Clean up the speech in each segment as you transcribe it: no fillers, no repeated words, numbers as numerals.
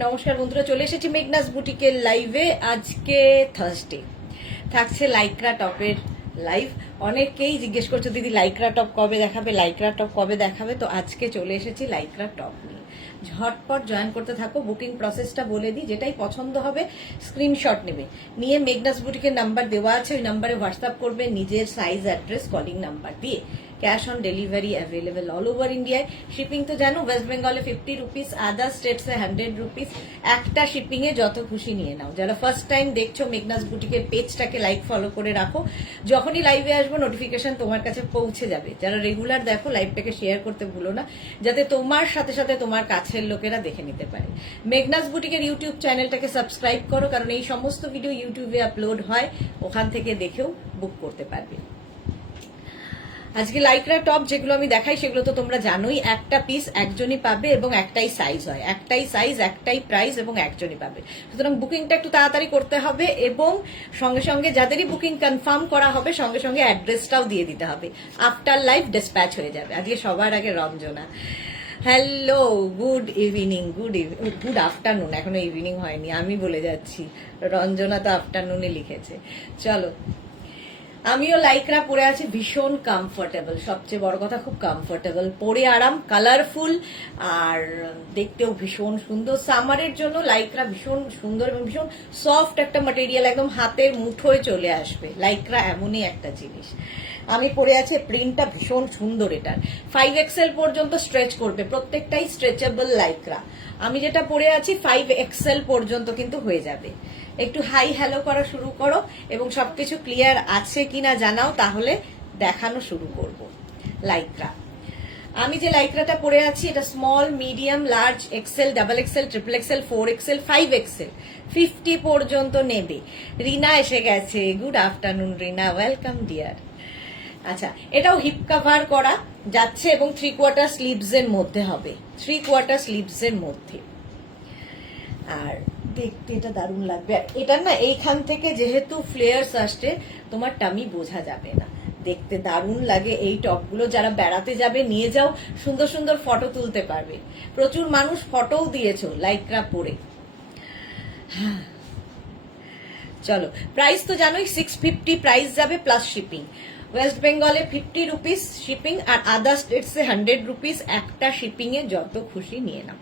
নমস্কার বন্ধুরা, চলে এসেছি মেঘনাস বুটিকের লাইভে। আজকে থার্সডে, থাকছে লাইক্রা টপের লাইভ। অনেকেই জিজ্ঞেস করছো দিদি লাইক্রা টপ কবে দেখাবে, লাইক্রা টপ কবে দেখাবে। তো আজকে চলে এসেছি লাইক্রা টপ নিয়ে। ঝটপট জয়েন করতে থাকো। বুকিং প্রসেসটা বলে দিই, যেটাই পছন্দ হবে স্ক্রিনশট নেবে, নিয়ে মেঘনাস বুটিকের নাম্বার দেওয়া আছে, ওই নাম্বারে হোয়াটসঅ্যাপ করবে নিজের সাইজ, অ্যাড্রেস, কলিং নাম্বার দিয়ে। Cash on delivery available all over ইন্ডিয়ায়। শিপিং তো জানো, ওয়েস্ট বেঙ্গলে 50 রুপিস, আদার স্টেটসে 100 রুপিস। একটা শিপিং এ যত খুশি নিয়ে নাও। যারা ফার্স্ট টাইম দেখছো মেঘনাস বুটিকের পেজটাকে লাইক ফলো করে রাখো, যখনই লাইভে আসবো নোটিফিকেশন তোমার কাছে পৌঁছে যাবে। যারা রেগুলার দেখো লাইভটাকে শেয়ার করতে ভুলো না, যাতে তোমার সাথে সাথে তোমার কাছের লোকেরা দেখে নিতে পারে। মেঘনাস বুটিকের ইউটিউব চ্যানেলটাকে সাবস্ক্রাইব করো, কারণ এই সমস্ত ভিডিও ইউটিউবে আপলোড হয়, ওখান থেকে দেখেও বুক করতে পারবে। আজকে লাইক্রা টপ যেগুলো আমি দেখাই সেগুলো তো তোমরা জানোই, একটা পিস একজনই পাবে এবং একটাই সাইজ হয়, একটাই সাইজ, একটাই প্রাইস এবং একজনই পাবে। সুতরাং বুকিংটা একটু তাড়াতাড়ি করতে হবে এবং সঙ্গে সঙ্গে যাদেরই বুকিং কনফার্ম করা হবে সঙ্গে সঙ্গে অ্যাড্রেসটাও দিয়ে দিতে হবে। আফটার লাইভ ডিসপ্যাচ হয়ে যাবে। আজকে সবার আগে Ranjana, hello, good evening, good afternoon, এখনো ইভিনিং হয়নি, আমি বলে যাচ্ছি, রঞ্জনা তো আফটারনুনে লিখেছে। চলো, আমিও লাইক্রা পরে আছি, ভীষণ কমফোর্টেবল, সবচেয়ে বড় কথা খুব কমফোর্টেবল, পরে আরাম, কালারফুল আর দেখতেও ভীষণ সুন্দর। সামারের জন্য লাইক্রা ভীষণ সুন্দর এবং ভীষণ সফট একটা ম্যাটেরিয়াল, একদম হাতের মুঠোয় চলে আসবে। লাইক্রা এমনই একটা জিনিস। আমি পরে আছি, প্রিন্টটা ভীষণ সুন্দর, এটার 5XL পর্যন্ত স্ট্রেচ করবে, প্রত্যেকটাই স্ট্রেচেবল লাইক্রা। আমি যেটা পরে আছি 5XL পর্যন্ত কিন্তু হয়ে যাবে। একটু হাই হ্যালো করা শুরু করো এবং সবকিছু ক্লিয়ার আছে কিনা জানাও, তাহলে দেখানো শুরু করব। লাইক্রা, আমি যে লাইক্রাটা পরে আছি এটা small, medium, large, XL, double XL, triple XL, 4XL, 5XL, 50 পর্যন্ত নেবে। রিনা এসে গেছে, good afternoon Rina, welcome dear. আচ্ছা, এটাও হিপ কভার করা যাচ্ছে এবং 3/4 স্লিভস এর মধ্যে হবে, 3/4 স্লিভস এর মধ্যে। আর দেখতে এটা দারুণ লাগবে। এটার না এইখান থেকে যেহেতু ফ্লেয়ার্স আসছে, তোমার টামি বোঝা যাবে না, দেখতে দারুণ লাগে। এই টপগুলো যারা বেড়াতে যাবে নিয়ে যাও, সুন্দর সুন্দর ফটো তুলতে পারবে। প্রচুর মানুষ ফটোও দিয়েছো লাইক্রা পরে। চলো, প্রাইস তো জানোই, 650 প্রাইস যাবে প্লাস শিপিং। ওয়েস্ট বেঙ্গলে 50 রুপিস শিপিং আর আদার স্টেটসে 100 রুপিস। একটা শিপিং এ যত খুশি নিয়ে নাও।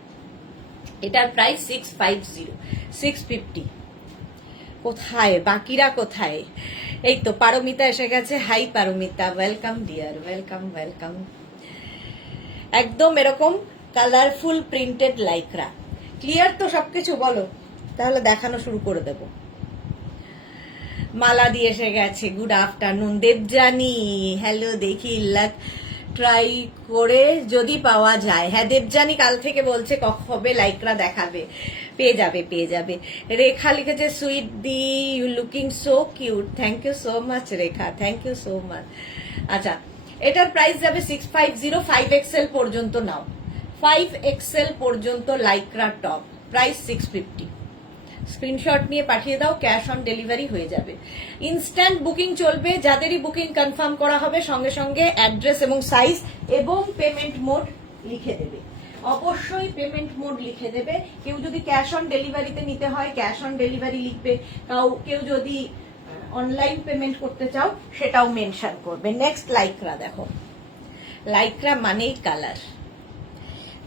এটার প্রাইস 650, 650। কোথায় বাকিরা, কোথায়? এই তো পারমিতা এসে গেছে। Hi Paramita, welcome dear, welcome welcome. একদম এরকম কালারফুল প্রিন্টেড লাইক্রা। ক্লিয়ার তো সবকিছু? বলো, তাহলে দেখানো শুরু করে দেব। মালা দিয়ে এসে গেছে, গুড আফটারনুন। দেবজানি, হ্যালো, দেখি লাক ট্রাই করে যদি পাওয়া যায়। হ্যাঁ দেবজানি কাল থেকে বলছে কবে লাইক্রা দেখাবে, পেয়ে যাবে পেয়ে যাবে। রেখা লিখেছে, সুইট দি you looking so cute, thank you so much Rekha, thank you so much. আচ্ছা, এটার প্রাইস যাবে 650, 5XL পর্যন্ত নাও, 5XL পর্যন্ত লাইক্রা টপ, প্রাইস 650। স্ক্রিনশট নিয়ে পাঠিয়ে দাও, ক্যাশ অন ডেলিভারি হয়ে যাবে। ইনস্ট্যান্ট বুকিং চলবে, যাদেরই বুকিং কনফার্ম করা হবে সঙ্গে সঙ্গে অ্যাড্রেস এবং সাইজ এবং পেমেন্ট মোড লিখে দেবে। অবশ্যই পেমেন্ট মোড লিখে দেবে। কেউ যদি ক্যাশ অন ডেলিভারিতে নিতে হয় ক্যাশ অন ডেলিভারি লিখবে, কেউ যদি অনলাইন পেমেন্ট করতে চাও সেটাও মেনশন করবে। নেক্সট লাইক্রা দেখো, লাইক্রা মানেই কালার।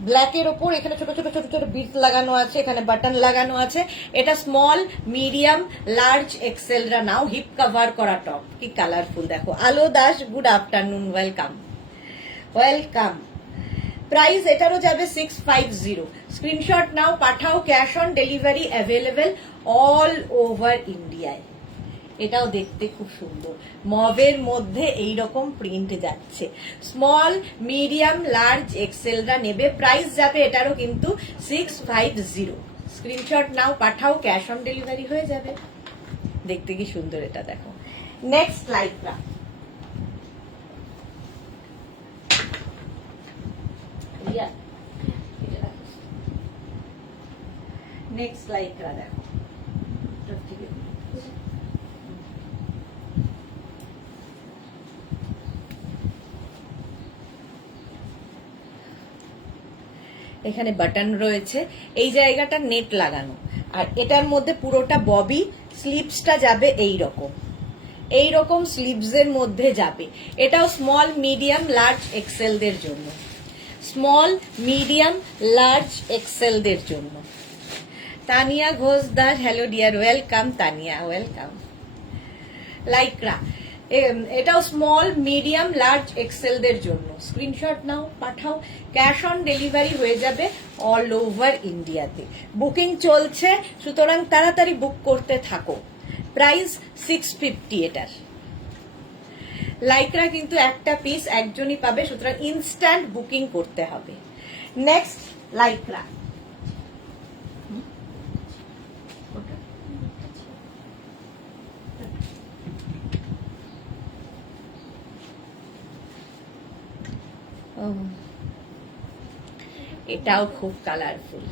ব্ল্যাকের ওপর এখানে ছোট ছোট ছোট ছোট বিট লাগানো আছে, এখানে বাটন লাগানো আছে। এটা স্মল, মিডিয়াম, লার্জ, এক্সেলরা নাও। হিপ কভার করা টপ, কি কালারফুল দেখো। আলো Das, good afternoon, welcome welcome. Price এটারও যাবে 650। স্ক্রিনশট নাও, পাঠাও, cash on delivery available all over ইন্ডিয়ায়। এটাও দেখতে খুব সুন্দর, মবের মধ্যে এইরকম প্রিন্ট যাচ্ছে। স্মল, মিডিয়াম, লার্জ, এক্সেলরা নেবে। প্রাইস যাবে এটারও কিন্তু 650। স্ক্রিনশট নাও, পাঠাও, ক্যাশ অন ডেলিভারি হয়ে যাবে। দেখতে কি সুন্দর এটা দেখো। নেক্সট লাইক্রা, নেক্সট লাইক্রা দেখো। এখানে বাটন রয়েছে, এই জায়গাটা নেট লাগানো, আর এটার মধ্যে পুরোটা ববি, স্লিভসটা যাবে এই রকম স্লিভসের মধ্যে যাবে। এটাও স্মল মিডিয়াম লার্জ এক্সেলদের জন্য, স্মল মিডিয়াম লার্জ এক্সেলদের জন্য। Tania Ghosh Das, hello dear, welcome Tania, welcome. Lycra, এটাও স্মল মিডিয়াম লার্জ এক্সেলদের জন্য। স্ক্রিনশট নাও, পাঠাও, ক্যাশ অন ডেলিভারি হয়ে যাবে অল ওভার ইন্ডিয়াতে। বুকিং চলছে, সুতরাং তাড়াতাড়ি বুক করতে থাকো। প্রাইস 650 এটার। লাইক্রা কিন্তু একটা পিস একজনই পাবে, সুতরাং ইনস্ট্যান্ট বুকিং করতে হবে। নেক্সট লাইক্রা, এটাও খুব কালারফুল,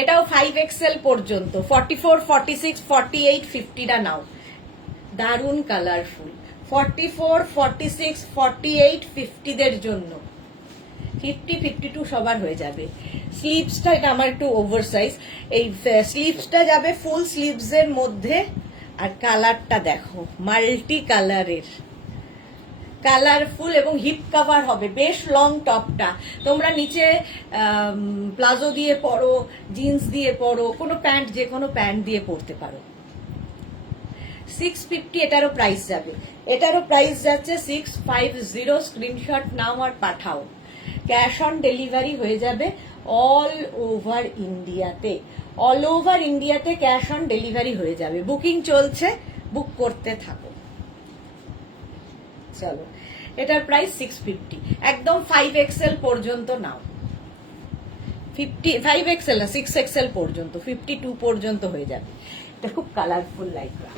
এটাও 5XL পর্যন্ত, 44, 46, 48, 50টা নাও, দারুণ কালারফুল। 44, 46, 48, 50 দের জন্য, 50, 52 সবার হয়ে যাবে। স্লিভসটা, এটা আমার একটু ওভার সাইজ, এই স্লিভসটা যাবে ফুল স্লিভস এর মধ্যে, আর কালারটা দেখো মাল্টি কালারের, কালারফুল এবং হিপ কভার হবে, বেশ লং টপটা। তোমরা নিচে প্লাজো দিয়ে পরো, জিন্স দিয়ে পরো, কোনো প্যান্ট, যে কোনো প্যান্ট দিয়ে পরতে পারো। 650 এটারও প্রাইস যাবে, এটারও প্রাইস যাচ্ছে 650। স্ক্রিনশট নাও আর পাঠাও, ক্যাশ অন ডেলিভারি হয়ে যাবে অল ওভার ইন্ডিয়াতে, অল ওভার ইন্ডিয়াতে ক্যাশ অন ডেলিভারি হয়ে যাবে। বুকিং চলছে, বুক করতে থাকো। চলো, এটার প্রাইস 650, একদম 5XL পর্যন্ত নাও। 5XL না, 6XL পর্যন্ত, 52 পর্যন্ত হয়ে যাবে। এটা খুব কালারফুল লাইক্রা।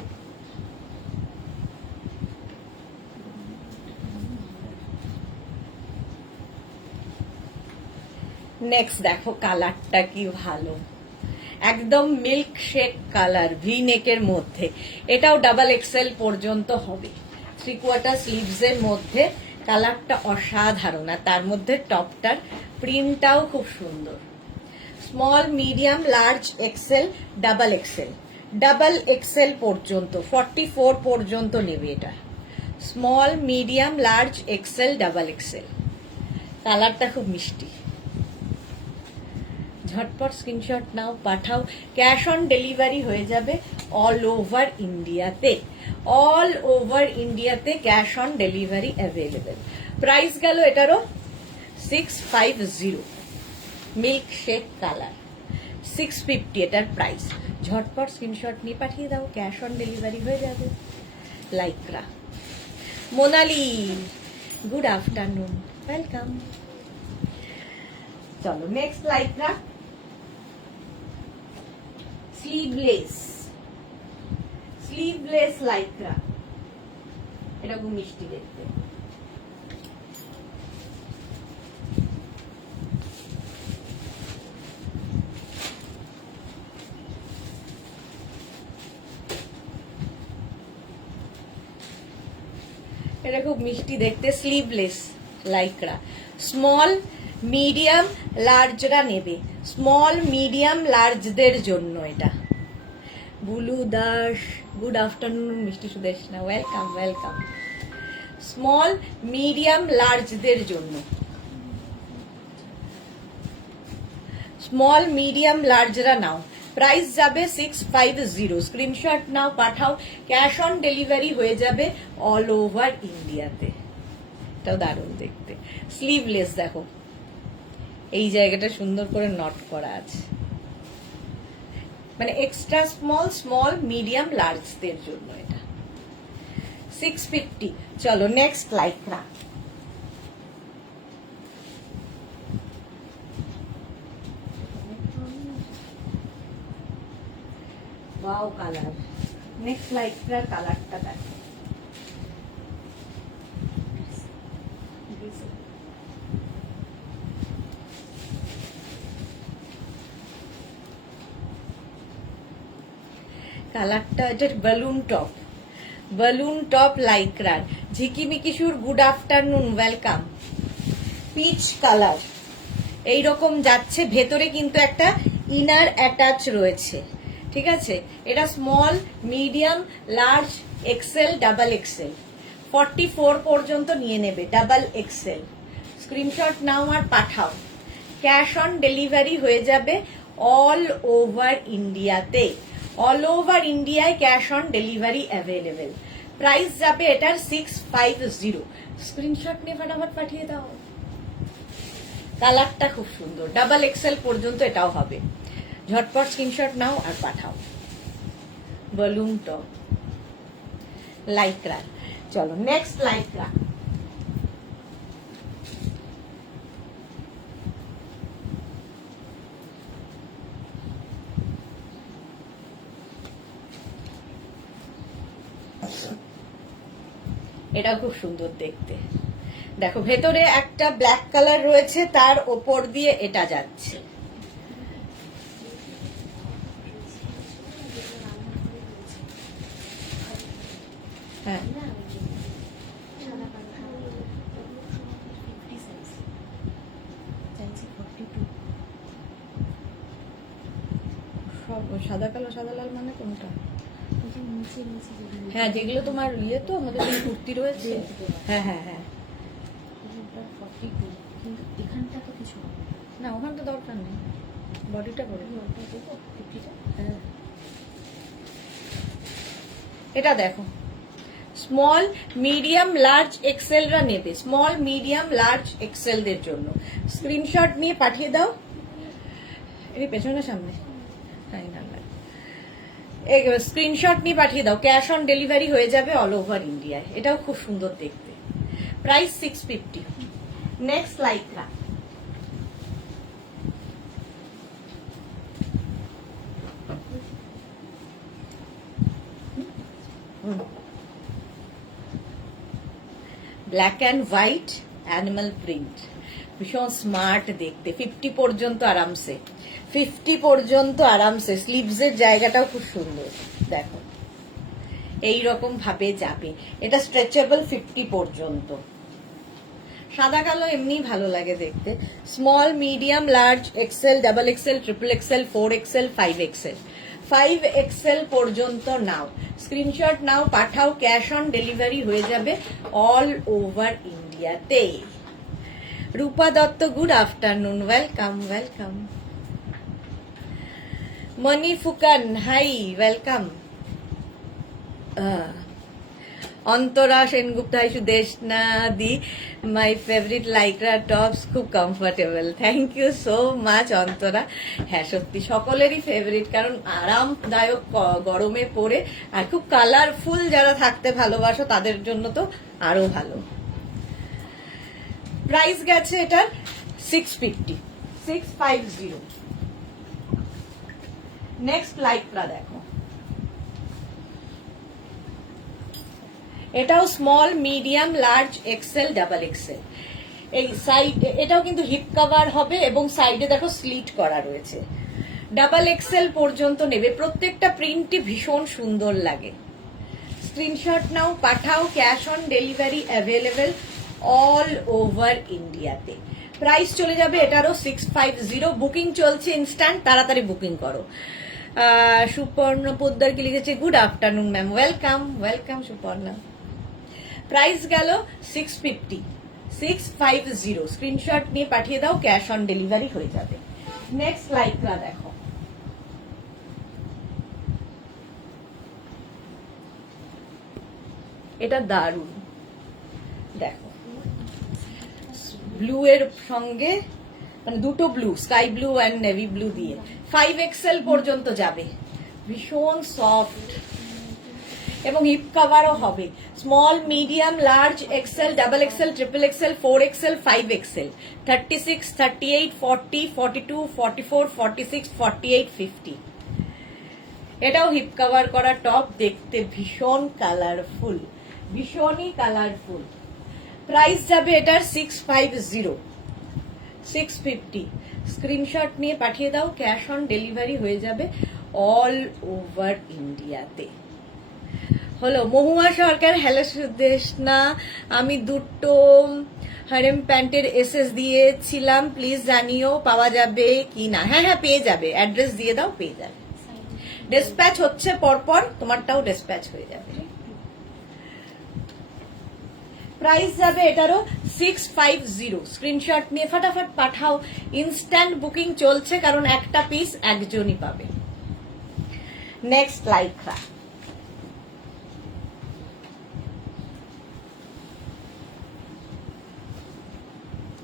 নেক্সট দেখো কালারটা কি ভালো, একদম মিল্ক শেক কালার, ভি নেকের মধ্যে। এটাও ডাবল XL পর্যন্ত হবে, 3/4 স্লিভস এর মধ্যে। কালারটা অসাধারণ, আর তার মধ্যে টপটার প্রিন্টটাও খুব সুন্দর। Small medium large XL double XL, double XL পর্যন্ত, 44 পর্যন্ত নেবে এটা। Small medium large XL double Excel, কালারটা খুব মিষ্টি। ঝটপট স্ক্রিনশট নাও, পাঠাও, ক্যাশ অন ডেলিভারি হয়ে যাবে অল ওভার ইন্ডিয়াতে, অল ওভার ইন্ডিয়াতে cash on delivery available. Price গেল এটারও 650, মিল্ক শেক কালার, 650 এটার প্রাইস। ঝটপট স্ক্রিনশট নিয়ে পাঠিয়ে দাও, ক্যাশ অন ডেলিভারি হয়ে যাবে। Lycra, Monali, good afternoon, welcome. চলো next Lycra, sleeveless, sleeveless Lycra, এটা খুব মিষ্টি দেখতে। এটা খুব মিষ্টি দেখতে, স্লিভলেস লাইক্রা। স্মল মিডিয়াম লার্জরা নেবে, স্মল মিডিয়াম লার্জদের জন্য এটা। Bulu Das, good afternoon. মিষ্টি Sudeshna, welcome welcome. Small medium লার্জদের জন্য, স্মল মিডিয়াম লার্জরা নাও। প্রাইস যাবে 650, স্ক্রিনশট নাও, পাঠাও, ক্যাশ অন ডেলিভারি হয়ে যাবে অল ওভার ইন্ডিয়াতে। এটাও দারুণ দেখতে, স্লিভলেস দেখো, এই জায়গাটা সুন্দর করে নট করা আছে, মানে এক্সট্রা স্মল, স্মল মিডিয়াম লার্জদের জন্য এটা। 650। চলো next Lycra, wow colour. Next লাইক্রার কালারটা দেখো, কালারটা, এটা বেলুন টপ, বেলুন টপ লাইক্রার। Jhikimiki Sur, good afternoon, welcome. Peach colour, এইরকম যাচ্ছে, ভেতরে কিন্তু একটা ইনার অ্যাটাচ রয়েছে, ঠিক আছে। এটা small, medium, large, XL, double XL 44 পর্যন্ত নিয়ে নেবে। ডাবল এক্সেল স্ক্রিনশট নাও আর পাঠাও। ক্যাশ অন ডেলিভারি হয়ে যাবে অল ওভার ইন্ডিয়াতে। অল ওভার ইন্ডিয়ায় cash on delivery available. Price যাবে এটার 650। স্ক্রিনশট নিয়ে ফটাফট পাঠিয়ে দাও। কালারটা খুব সুন্দর, ডাবল এক্সেল পর্যন্ত এটাও হবে। ঝটপট স্ক্রিনশট নাও আর পাঠাও। বলুন তো লাইক্রা। চলো নেক্সট লাইক্রা। এটা খুব সুন্দর দেখতে, দেখো ভেতরে একটা ব্ল্যাক কালার রয়েছে, তার ওপর দিয়ে এটা যাচ্ছে। হ্যাঁ সাদা কালো সাদা লাল মানে কোনটা? হ্যাঁ যেগুলো তোমার ইয়ে তো আমাদের যে কুর্তি রয়েছে। হ্যাঁ হ্যাঁ হ্যাঁ না ওখানে তো দরকার নেই, বডিটা করে। হ্যাঁ এটা দেখো স্মল, মিডিয়াম, লার্জ, এক্সেলরা নেবে। স্মল, মিডিয়াম, লার্জ, এক্সেলদের জন্য স্ক্রিনশট নিয়ে পাঠিয়ে দাও। এর পেছনে সামনে স্ক্রিনশট নিয়ে পাঠিয়ে দাও। ক্যাশ অন ডেলিভারি হয়ে যাবে অল ওভার ইন্ডিয়ায়। এটাও খুব সুন্দর দেখতে। Price 650। Next Lycra. Black and white animal print, ভীষণ স্মার্ট দেখতে। 50 পর্যন্ত আরামসে, 50 পর্যন্ত আরামসে। স্লিভসের জায়গাটাও খুব সুন্দর, দেখো এইরকম ভাবে যাবে। এটা স্ট্রেচেবল 50 পর্যন্ত। সাদা কালো এমনি ভালো লাগে দেখতে। Small, medium, large, XL, double XL, triple XL, 4 XL, 5 XL. 5 XL পর্যন্ত নাও, স্ক্রিনশট নাও পাঠাও। ক্যাশ অন ডেলিভারি হয়ে যাবে অল ওভার ইন্ডিয়াতে। Rupa Dutta, good afternoon, welcome welcome. Moni Phukan, hi, welcome. Antara Sengupta, hi Sudeshna di, my favourite Lycra tops, খুব comfortable. Thank you so much Antara. হ্যাঁ সত্যি সকলেরই ফেভারিট, কারণ আরামদায়ক গরমে পরে, আর খুব কালারফুল যারা থাকতে ভালোবাসো তাদের জন্য তো আরো ভালো। প্রাইস গেছে এটার 650, 650। নেক্সট লাইক্রা দেখো, এটাও small, medium, large, XL, double XL. এই সাইড এটাও কিন্তু হিপ কভার হবে এবং সাইডে দেখো স্লিট করা রয়েছে। ডাবল এক্সেল পর্যন্ত নেবে। প্রত্যেকটা প্রিন্টই ভীষণ সুন্দর লাগে। স্ক্রিনশট নাও পাঠাও। Cash on delivery available all over ইন্ডিয়াতে। প্রাইস চলে যাবে এটারও 650। বুকিং চলছে ইনস্ট্যান্ট, তাড়াতাড়ি বুকিং করো। সুপর্ণ পোদ্দার কি লিখেছে, good afternoon ma'am, welcome welcome Suparna. Price গেল 650, 650। স্ক্রিনশট নিয়ে পাঠিয়ে দাও, ক্যাশ অন ডেলিভারি হয়ে যাবে। নেক্সট লাইক্রা দেখো, এটা দারুন দেখো। ব্লু এর সঙ্গে মানে দুটো blue, sky blue and navy blue দিয়ে 5 এক্সেল পর্যন্ত যাবে। ভীষণ সফট এবং হিপ কভারও হবে। Small, medium, large, XL, double XL, triple XL, 4 XL, 5 XL, 36, 38, 40, 42, 44, 46, 48, 50। এটাও হিপ কভার করা টপ, দেখতে ভীষণ কালারফুল, ভীষণই কালারফুল। প্রাইস যাবে এটার 650, 650। স্ক্রিনশট নিয়ে পাঠিয়ে দাও, ক্যাশ অন ডেলিভারি হয়ে যাবে অল ওভার ইন্ডিয়াতে। হলো মহুয়া সরকার, হ্যালো সুদেশনা, আমি দুটো হারেম প্যান্টের এসএস দিয়েছিলাম, প্লিজ জানিও পাওয়া যাবে কি না। হ্যাঁ হ্যাঁ পেয়ে যাবে, অ্যাড্রেস দিয়ে দাও, পেয়ে যাবে। ডিসপ্যাচ হচ্ছে পরপর, তোমারটাও ডিসপ্যাচ হয়ে যাবে। প্রাইস যাবে এটারও 650। স্ক্রিনশট নিয়ে ফাটাফাট পাঠাও, ইনস্ট্যান্ট বুকিং চলছে, কারণ একটা পিস একজনই পাবে। নেক্সট লাইক্রা,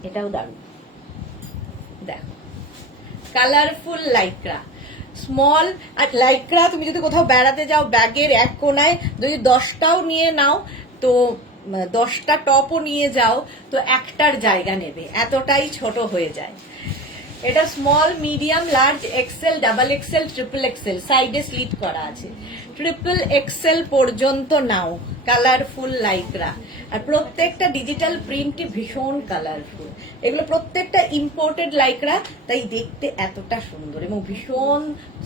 এটাও দারুণ, দেখো কালারফুল লাইক্রা, স্মল। আর লাইক্রা তুমি যদি কোথাও বেড়াতে যাও, ব্যাগের এক কোনায় যদি 10টাও নিয়ে নাও, তো 10টা টপও নিয়ে যাও, তো একটার জায়গা নেবে, এতটাই ছোট হয়ে যায়। এটা small, medium, large, XL, double XL, triple XL, সাইডে স্লিট করা আছে। ট্রিপল এক্সেল পর্যন্ত নাও, কালারফুল লাইক্রা। আর প্রত্যেকটা ডিজিটাল প্রিন্টই ভীষণ কালারফুল, এগুলো প্রত্যেকটা ইম্পোর্টেড লাইক্রা, তাই দেখতে এতটা সুন্দর এবং ভীষণ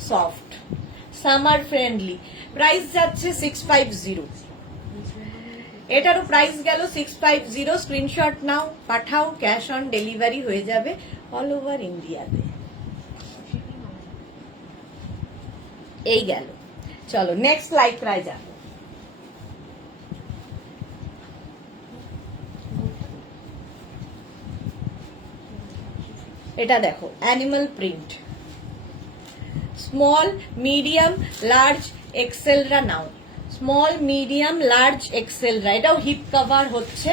সফট, সামার ফ্রেন্ডলি। প্রাইস যাচ্ছে 650। এটারও প্রাইস গেল 650। স্ক্রিনশট নাও, পাঠাও, ক্যাশ অন ডেলিভারি হয়ে যাবে অল ওভার ইন্ডিয়াতে। এই গেল, চলো নেক্সট লাইক্রায় যাবো। এটা দেখো animal print, small, medium, large, এক্সেলরা নাও। স্মল, মিডিয়াম, লার্জ, এক্সেলরা। এটাও হিপ কভার হচ্ছে,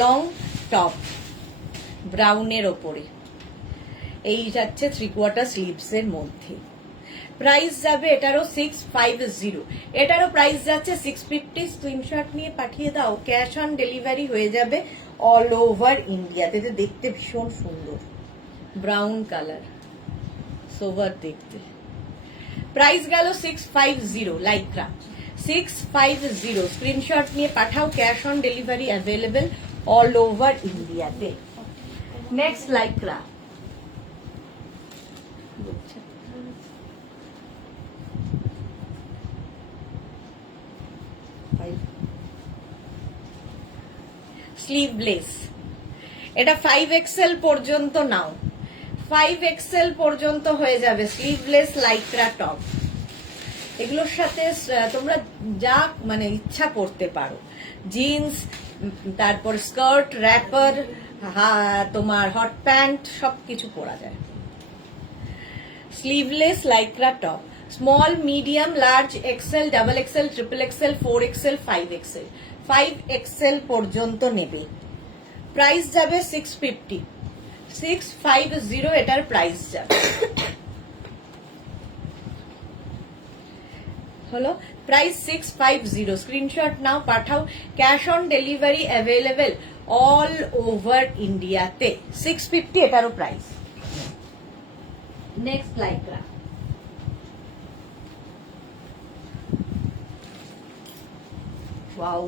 লং টপ, ব্রাউনের ওপরে। এই যাচ্ছে 3/4 স্লিভস এর মধ্যে। প্রাইস যাবে এটারও 650। এটারও প্রাইস যাচ্ছে 650। স্ক্রিনশট নিয়ে পাঠিয়ে দাও, ক্যাশ অন ডেলিভারি হয়ে যাবে অল ওভার ইন্ডিয়াতে। দেখতে ভীষণ সুন্দর, ব্রাউন কালার, সোভার দেখতে। প্রাইস গেল 650 লাইক্রা, 650। স্ক্রিনশট নিয়ে পাঠাও, cash on delivery available all over ইন্ডিয়াতে। Next Lycra, sleeveless. এটা 5XL পর্যন্ত নাও, 5XL পর্যন্ত হয়ে যাবে স্লিভলেস লাইক্রা টপ। এগুলোর সাথে তোমরা যা মানে ইচ্ছা করতে পারো, জিন্স, তারপর স্কার্ট, র্যাপার, তোমার হট প্যান্ট, সবকিছু পরা যায়। Sleeveless Lycra top, small, medium, large, XL, double XL, triple XL, 4XL, 5XL। 5XL পর্যন্ত নেবে। প্রাইস যাবে 650। 650 এটার প্রাইস যাবে। হলো প্রাইস 650। স্ক্রিনশট নাও, পাঠাও, cash on delivery available all over ইন্ডিয়াতে। 650 এটারও প্রাইস। নেক্সট লাইক্রা, ওয়াও,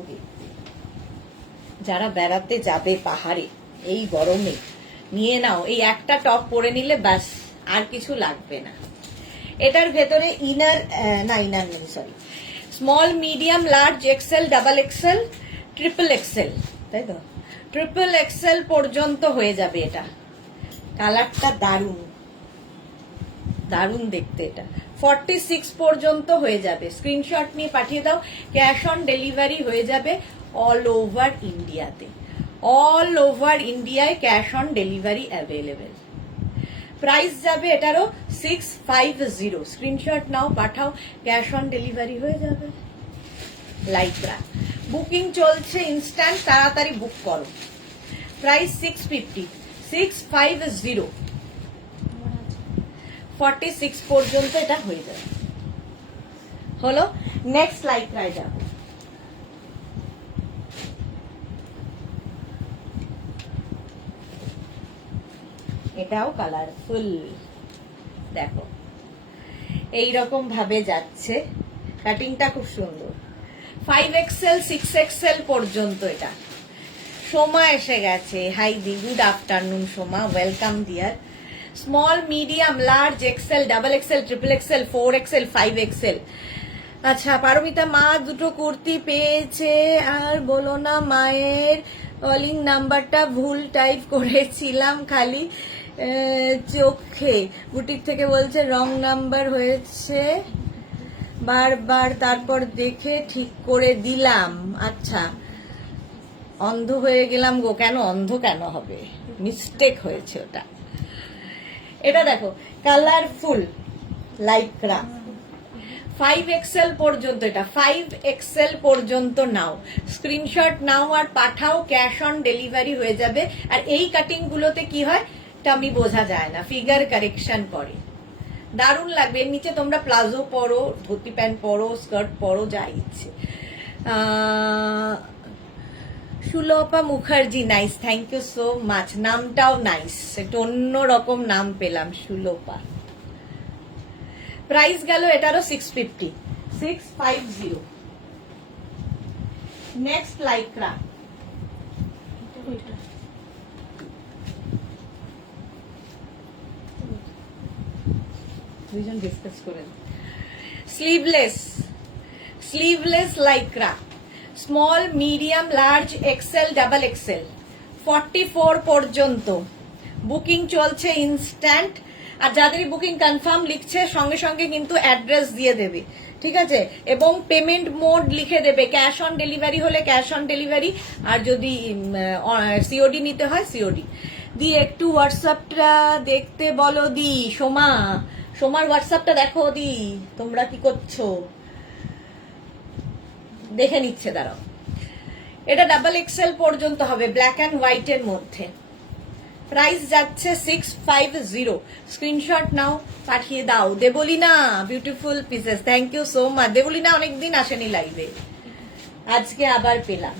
যারা বেড়াতে যাবে পাহাড়ে এই গরমে, নিয়ে নাও, এই একটা টপ পরে নিলে ব্যাস, আর কিছু লাগবে না। এটার ভেতরে ইনার নেই, sorry, small, medium, large, XL, double XL, triple XL, তাই তো, ট্রিপল এক্সেল পর্যন্ত হয়ে যাবে। এটা কালারটা দারুণ, দারুণ দেখতে। এটা 46 পর্যন্ত হয়ে যাবে। স্ক্রিনশট নিয়ে পাঠিয়ে দাও, ক্যাশ অন ডেলিভারি হয়ে যাবে অল ওভার ইন্ডিয়াতে। অল ওভার ইন্ডিয়ায় cash on delivery available. Price যাবে এটারও 650। স্ক্রিনশট নাও, পাঠাও, ক্যাশ অন ডেলিভারি হয়ে যাবে। লাইক্রা বুকিং চলছে, ইনস্ট্যান্ট, তাড়াতাড়ি বুক করো। প্রাইস 650। 650, 46 পর্যন্ত এটা হয়ে যাবে। হলো নেক্সট লাইক্রায় যাব। এটাও কালারফুল, দেখো এইরকম ভাবে যাচ্ছে, কাটিংটা খুব সুন্দর। 5XL, 6XL পর্যন্ত এটা। সোমা এসে গেছে, hi di, good afternoon Soma, welcome dear. Small, medium, large, XL, double XL, triple XL, 4XL, 5XL। আচ্ছা, পারমিতা মা দুটো কুর্তি পেয়েছে, আর বলো না মায়ের কলিং নাম্বারটা ভুল টাইপ করেছিলাম খালি চোখে। বুটিক থেকে বলছে রং নাম্বার হয়েছে বারবার, তারপর দেখে ঠিক করে দিলাম। আচ্ছা, অন্ধ হয়ে গেলাম গো। কেন অন্ধ কেন হবে, মিস্টেক হয়েছে ওটা। এটা দেখো কালারফুল লাইক্রা 5XL পর্যন্ত, এটা 5XL পর্যন্ত নাও, স্ক্রিনশট নাও আর পাঠাও, ক্যাশ অন ডেলিভারি হয়ে যাবে। আর এই কাটিং গুলোতে কি হয় টামি বোঝা যায় না, ফিগার কারেকশন করে, দারুণ লাগবে। এর নিচে তোমরা প্লাজো পরো, ধুতি প্যান্ট পরো, স্কার্ট পরো, যা ইচ্ছে। Sulpa Mukherjee, nice, thank you so much. নামটাও নাইস, একটু অন্যরকম নাম পেলাম, সুলপা। প্রাইস গেল এটারও 650, 650। নেক্সট লাইক্রা, দুইজন ডিসকাস করেন। Sleeveless, sleeveless Lycra, small, medium, large, XL, double XL, 44 পর্যন্ত বুকিং চলছে ইনস্ট্যান্ট। আর যাদেরই বুকিং কনফার্ম লিখছে সঙ্গে সঙ্গে কিন্তু অ্যাড্রেস দিয়ে দেবে, ঠিক আছে? এবং পেমেন্ট মোড লিখে দেবে, ক্যাশ অন ডেলিভারি হলে ক্যাশ অন ডেলিভারি, আর যদি সিওডি নিতে হয় সিওডি। দি একটু হোয়াটসঅ্যাপটা দেখতে বলো দি। সোমার হোয়াটসঅ্যাপটা দেখো দি, তোমরা কি করছো দেখে নিচ্ছে, দাঁড়াও। এটা ডাবল এক্সেল পর্যন্ত হবে, ব্ল্যাক অ্যান্ড হোয়াইট এর মধ্যে। প্রাইস যাচ্ছে 650, স্ক্রিনশট নাও, পাঠিয়ে দাও। Deblina, beautiful pieces, thank you so much. Deblina অনেকদিন আসেনি লাইভে, আজকে আবার পেলাম।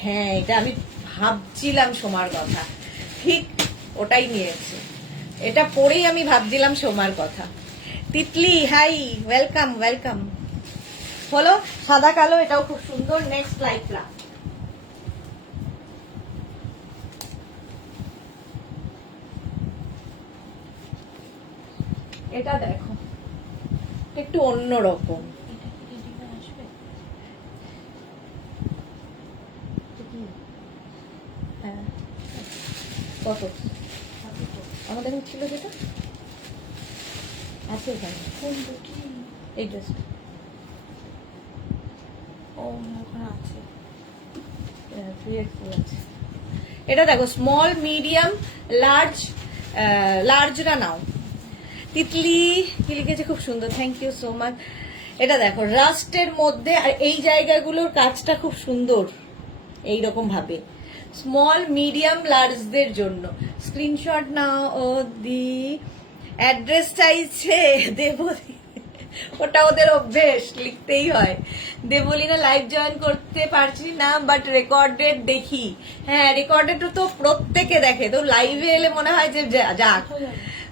হ্যাঁ, এটা আমি ভাবছিলাম সোমার কথা, ঠিক ওটাই নিয়েছে, এটা পরেই আমি ভাবছিলাম সোমার কথা। Titli, hi, welcome welcome. হলো সাদা কালো, এটাও খুব সুন্দর। নেক্সট লাইক্রা, এটা দেখো একটু অন্যরকম, হ্যাঁ কত আমাদের ছিল যেটা আছে এখানে, এই ড্রেসটা আছে, এটা দেখো স্মল, মিডিয়াম, লার্জ, লার্জরা নাও। তিতলি কি লিখেছে, খুব সুন্দর, থ্যাংক ইউ সো মাচ। এটা দেখো রাস্টের মধ্যে, আর এই জায়গাগুলোর কাজটা খুব সুন্দর, এইরকম ভাবে স্মল, মিডিয়াম, লার্জদের জন্য। স্ক্রিনশট নাও। ও দি অ্যাড্রেস চাইছে, দেব, ওটা ওদের অভ্যেস, লিখতেই হয়। দেবলিনা লাইভ জয়েন করতে পারছি না, বাট রেকর্ডেড দেখি। হ্যাঁ, রেকর্ডেড তো প্রত্যেকে দেখে, তো লাইভে এলে মনে হয় যে যাক,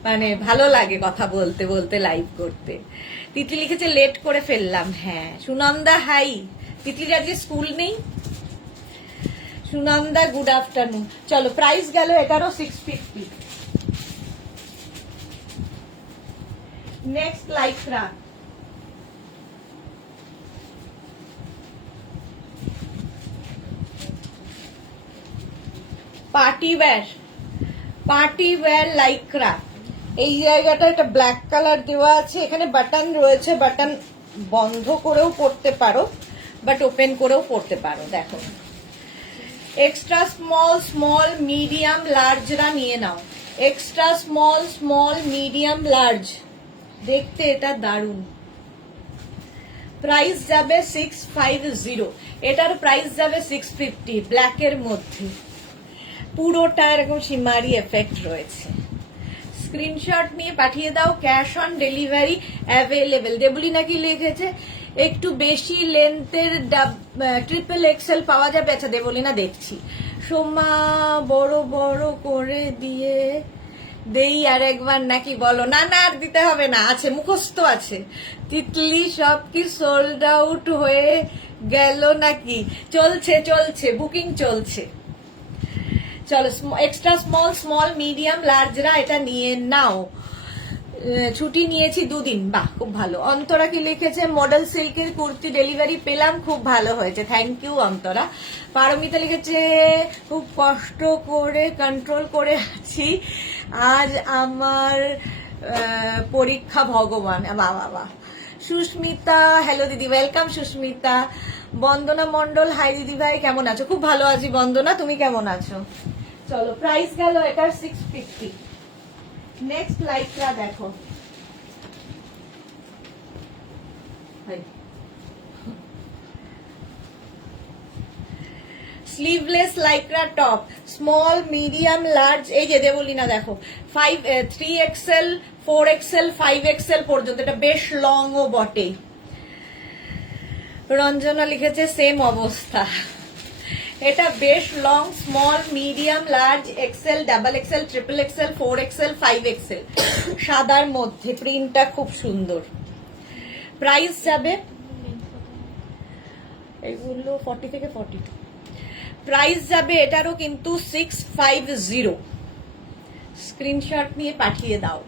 মানে ভালো লাগে কথা বলতে বলতে লাইভ করতে। তিতলি লিখেছে লেট করে ফেললাম। হ্যাঁ, সুনন্দা হাই। তিতলির আজকে স্কুল নেই। Sunanda good afternoon. চলো, প্রাইস গেল এটারও 650। Next Lycra, party wear Lycra. এই জায়গাটা এটা ব্ল্যাক কালার দেওয়া আছে, এখানে বাটন রয়েছে, বাটন বন্ধ করেও পড়তে পারো, বাট ওপেন করেও পড়তে পারো। দেখো এক্সট্রা স্মল, মিডিয়াম, লার্জরা নিয়ে নাও। এক্সট্রা স্মল, মিডিয়াম, লার্জ, দেখতে এটা দারুণ। প্রাইস যাবে 650, এটার প্রাইস যাবে 650, ব্ল্যাকের মধ্যে, পুরোটা এরকম সিমারি এফেক্ট রয়েছে। স্ক্রিনশট নিয়ে পাঠিয়ে দাও, cash on delivery available. Deoli নাকি লিখেছে একটু বেশি লেন্থের ট্রিপল এক্সেল পাওয়া যাবে। আচ্ছা দেবলি না, দেখছি। সোমা বড় বড় করে দিয়ে দেই আর একবার নাকি বলো? না না, আর দিতে হবে না, আছে, মুখস্থ আছে। তিতলি সব কি সোল্ড আউট হয়ে গেল নাকি? চলছে, বুকিং চলছে। চলো, এক্সট্রা স্মল, মিডিয়াম, লার্জরা এটা নিয়ে নাও। ছুটি নিয়েছি 2 দিন। বাহ, খুব ভালো। অন্তরা কি লিখেছে, মডেল সিল্কের কুর্তি ডেলিভারি পেলাম, খুব ভালো হয়েছে, থ্যাংক ইউ অন্তরা। পারমিতা লিখেছে, খুব কষ্ট করে কন্ট্রোল করে আছি, আজ আমার পরীক্ষা, ভগবান। বাবা বাহ। সুস্মিতা, হ্যালো দিদি, ওয়েলকাম সুস্মিতা। বন্দনা মন্ডল, হাই দিদি ভাই, কেমন আছো? খুব ভালো আছি বন্দনা, তুমি কেমন আছো? চলো, প্রাইস গেল এটার 650। নেক্সট লাইকরা দেখো, sleeveless Lycra top, small medium large, এই যে দেবলিনা দেখো 3XL 4XL 5XL পর্যন্ত, এটা বেশ লং ও বটে। রঞ্জনা লিখেছে সেম অবস্থা, এটা বেশ long, small medium large XL double XL triple XL 4XL 5XL, সাদার মধ্যে, প্রিন্টটা খুব সুন্দর। প্রাইস যাবে এগুলো 40 থেকে 42, প্রাইস যাবে এটারও কিন্তু 650। স্ক্রিনশট নিয়ে পাঠিয়ে দাও,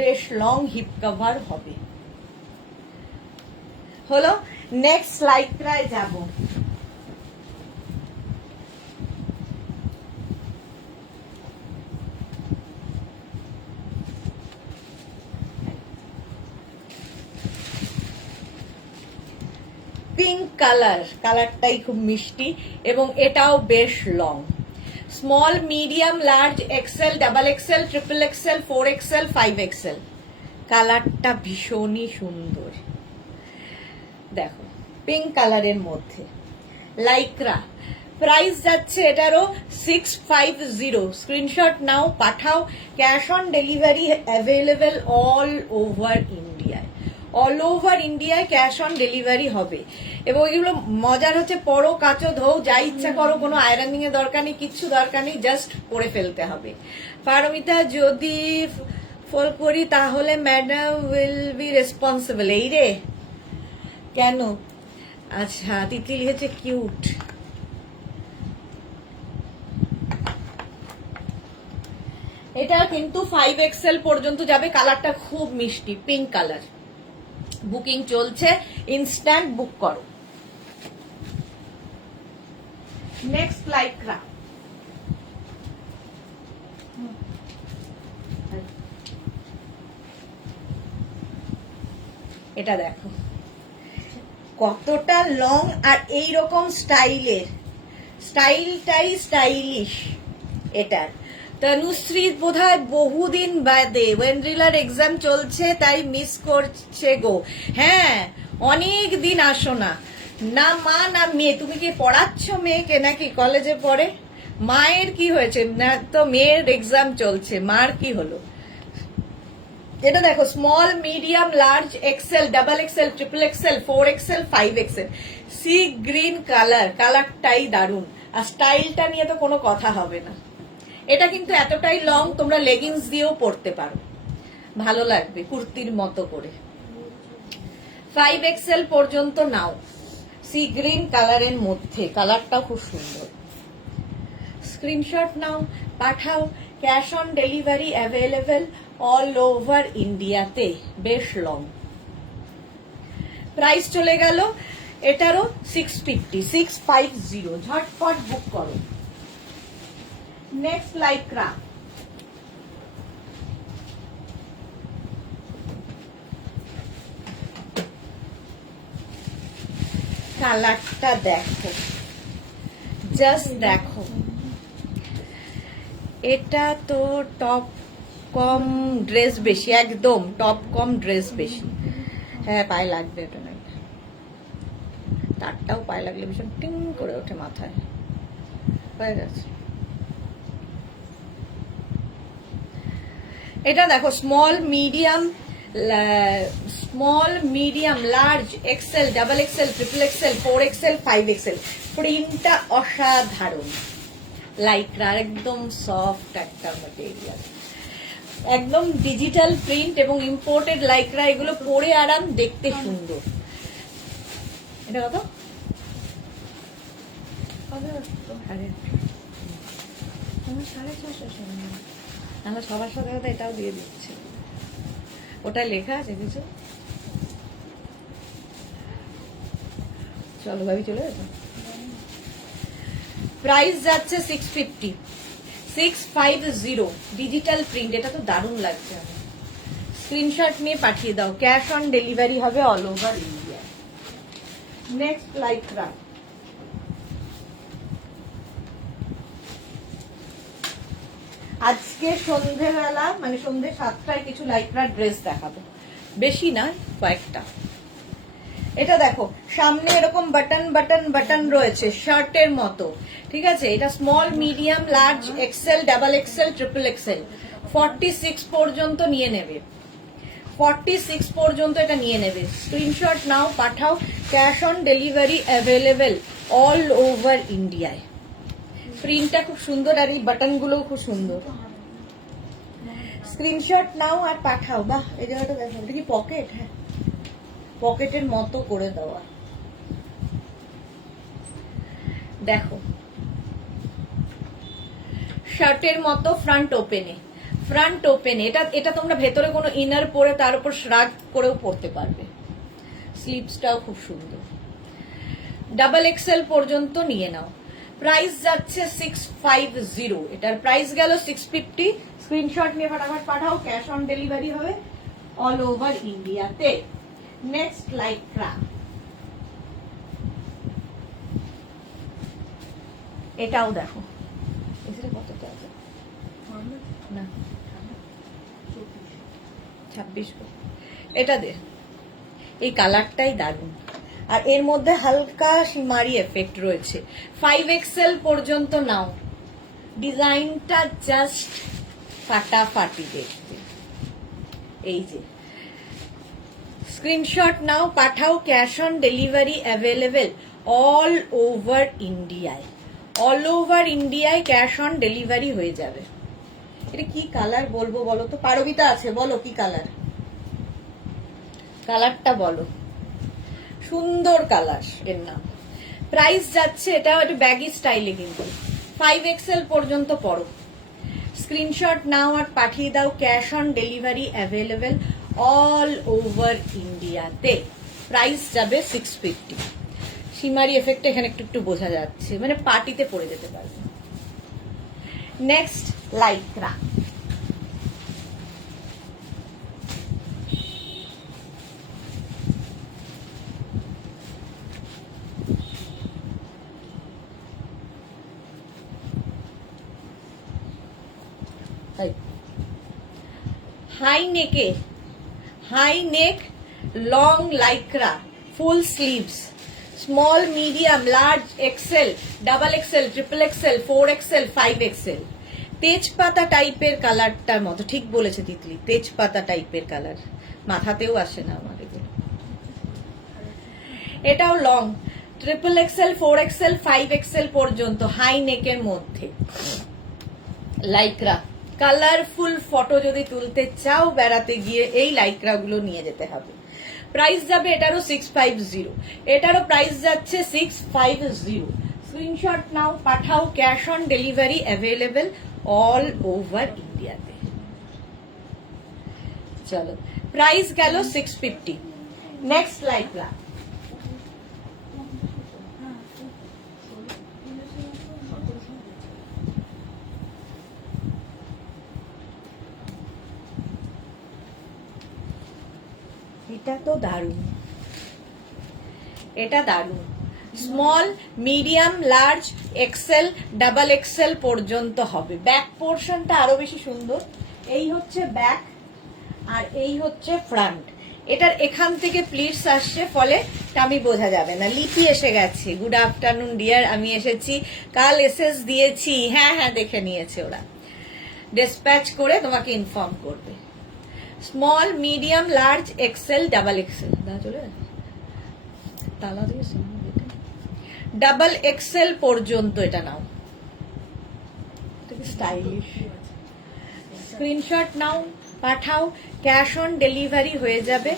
বেশ লং হিপ কভার হবে। হলো, নেক্সট লাইকরায় যাব। পিঙ্ক কালার, কালারটাই খুব মিষ্টি এবং এটাও বেশ long, small medium large XL double XL triple XL 4XL 5XL, কালারটা ভীষণই সুন্দর। দেখো, পিঙ্ক কালারের মধ্যে লাইক্রা, প্রাইস যাচ্ছে এটারও 650। স্ক্রিনশট নাও, পাঠাও, cash on delivery available all over ইন্ডিয়ায়, অল ওভার ইন্ডিয়ায় ক্যাশ অন ডেলিভারি হবে। এবং এগুলো মজার হচ্ছে, পরো কাচো ধো যা ইচ্ছা করো, কোনো আয়রনিং এর দরকার নেই, কিচ্ছু দরকার নেই, জাস্ট পরে ফেলতে হবে। পারমিতা, যদি ফল করি তাহলে ম্যাডাম উইল বি রেসপন্সিবল, এই রে কেন? আচ্ছা, তিতলি লিখেছে কিউট, এটা কিন্তু 5XL পর্যন্ত যাবে, কালারটা খুব মিষ্টি, পিঙ্ক কালার। বুকিং চলছে, ইনস্ট্যান্ট বুক করো। নেক্সট লাইকরা, এটা দেখো কতটা লং আর এই রকম স্টাইলের, স্টাইলটাই স্টাইলিশ এটার। তনুশ্রী বোধহয় বহুদিন বাদে, ওয়েন্ড্রিলার এক্সাম চলছে তাই মিস করছে গো। হ্যাঁ, অনেক দিন আসো না, না মা না মেয়ে। তুমি কি পড়াচ্ছ মেয়েকে নাকি কলেজে পড়ে? মায়ের কি হয়েছে? না তো মেয়ের এক্সাম চলছে, মার কি হলো? এটা দেখো, small medium large XL double XL triple XL 4XL 5XL, sea green colour, কালারটাই দারুণ, আর স্টাইলটা নিয়ে তো কোনো কথা হবে না। এটা কিন্তু এতটাই লং, তোমরা লেগিংস দিয়েও পরতে পারো, ভালো লাগবে কুর্তির মতো করে। 5XL পর্যন্ত নাও, সি গ্রিন কালারের মধ্যে, কালারটাও খুব সুন্দর। স্ক্রিনশট নাও, পাঠাও, cash on delivery available all over ইন্ডিয়াতে, বেশ লং। প্রাইস চলে গেল এটারও 650, ঝটপট বুক করো। নেক্সট লাইক্রা, কালারটা দেখো, জাস্ট দেখো, এটা তো টপ কম ড্রেস বেশি, একদম টপ কম ড্রেস বেশি। হ্যাঁ, পায়ে লাগবে, এটা নাই, তারটাও পায়ে লাগলে ভীষণ টিং করে ওঠে মাথায়, হয়ে গেছে। এটা দেখো, small medium large XL double XL triple XL 4XL 5XL, প্রিন্টটা অসাধারণ, লাইক্রা একদম সফট একটা ম্যাটেরিয়াল, একদম ডিজিটাল প্রিন্ট এবং ইম্পোর্টেড লাইক্রা, এগুলো পরে আরাম, দেখতে সুন্দর। এটা কত? আমরা সবার সাথে এটাও দিয়ে দিচ্ছি। ওটা লেখা আছে কিছু? চলো ভাবি, চলে গেছে। প্রাইস যাচ্ছে 650, 650 ডিজিটাল প্রিন্ট। এটা তো দারুণ লাগছে। আমি স্ক্রিনশট নিয়ে পাঠিয়ে দাও, ক্যাশ অন ডেলিভারি হবে all over India. Next Lycra. আজকে সন্ধেবেলা মানে সন্ধে 7টায় কিছু লাইক্রা ড্রেস দেখাবো, বেশি না, কয়েকটা। এটা দেখো, সামনে এরকম বাটন বাটন বাটন রয়েছে শার্টের মতো, ঠিক আছে? এটা small, medium, large, XL, double XL, triple XL 46 পর্যন্ত নিয়ে নেবে। 46 পর্যন্ত এটা নিয়ে নেবে। স্ক্রিনশট নাও, পাঠাও, cash on delivery available all over ইন্ডিয়ায়। প্রিন্টটা খুব সুন্দর আর এই বাটনগুলোও খুব সুন্দর। স্ক্রিনশট নাও আর পাঠাও। বাহ, এই জায়গাটা দেখো, এটা কি পকেট? হ্যাঁ, পকেটের মতো করে দেওয়া। দেখো, শার্টের মতো ফ্রন্ট ওপেনে, ফ্রন্ট ওপেনে। এটা তোমরা ভেতরে কোনো ইনার পরে তার উপর শ্রাগ করেও পরতে পারবে। স্লিভসটাও খুব সুন্দর। ডাবল এক্সেল পর্যন্ত নিয়ে নাও। প্রাইস যাচ্ছে 650, এটার প্রাইস গেল 650। স্ক্রিনশট নিয়ে ফটাফট পাঠাও, ক্যাশ অন ডেলিভারি হবে অল ওভার ইন্ডিয়াতে। Next Lycra. এটাও দেখো, কতটা আছে না, 26। এটা দে, এই কালারটাই দারুণ, আর এর মধ্যে হালকা শিমারি এফেক্ট রয়েছে। 5XL পর্যন্ত নাও। ডিজাইনটা জাস্ট ফাটাফাটি দেখতে। এই যে, স্ক্রিনশট নাও, পাঠাও, cash on delivery available all over ইন্ডিয়ায়। অল ওভার ইন্ডিয়ায় ক্যাশ অন ডেলিভারি হয়ে যাবে। এটা কি কালার বলবো বলো তো? পারবিতা আছে, বলো কি কালার? কালারটা বলো। সুন্দর কালার, এর নাম। প্রাইস যাচ্ছে, এটাও একটু ব্যাগি স্টাইলে, কিন্তু 5XL পর্যন্ত পড়ো। স্ক্রিনশট নাও আর পাঠিয়ে দাও, cash on delivery available all over ইন্ডিয়াতে। প্রাইস যাবে 650। শিমারি এফেক্ট এখানে একটু একটু বোঝা যাচ্ছে, মানে পার্টিতে পরে যেতে পারবে। Next Lycra. হাই নেকে, high neck, long Lycra, full sleeves, small, medium, large, XL, double XL, triple XL, 4XL, 5XL। তেজপাতা টাইপের কালারটার মতো, ঠিক বলেছে তিতলি, তেজপাতা টাইপের কালার। মাথাতেও আসে না আমার এগুলো। এটাও long, triple XL, 4XL, 5XL পর্যন্ত, হাই নেকের মধ্যে লাইক্রা। কালারফুল ফটো যদি তুলতে চাও বেড়াতে গিয়ে, এই লাইক্রা গুলো নিয়ে যেতে হবে। প্রাইস যাবে এটারও 650, এটারও প্রাইস যাচ্ছে 650। স্ক্রিনশট নাও, পাঠাও, cash on delivery available all over ইন্ডিয়াতে। চলো, প্রাইস গেল 650। Next Lycra. এটা তো দারুণ, এটা দারুণ। Small, medium, large, XL, double XL পর্যন্ত হবে। ব্যাক পোর্শনটা আরো বেশি সুন্দর। এই হচ্ছে ব্যাক আর এই হচ্ছে ফ্রন্ট। এটার এখান থেকে প্লিটস আসছে, ফলে টামি বোঝা যাবে না। লিপি এসে গেছে, গুড আফটারনুন ডিয়ার, আমি এসেছি, কাল এসএস দিয়েছি। হ্যাঁ হ্যাঁ, দেখে নিয়েছে ওরা, ডিসপ্যাচ করে তোমাকে ইনফর্ম করবে। Small, medium, large, XL, double XL, চলে তালা দিয়ে ডাবল এক্সেল পর্যন্ত এটা নাও। স্টাইলিশ। স্ক্রিনশট নাও, পাঠাও, ক্যাশ অন ডেলিভারি হয়ে যাবে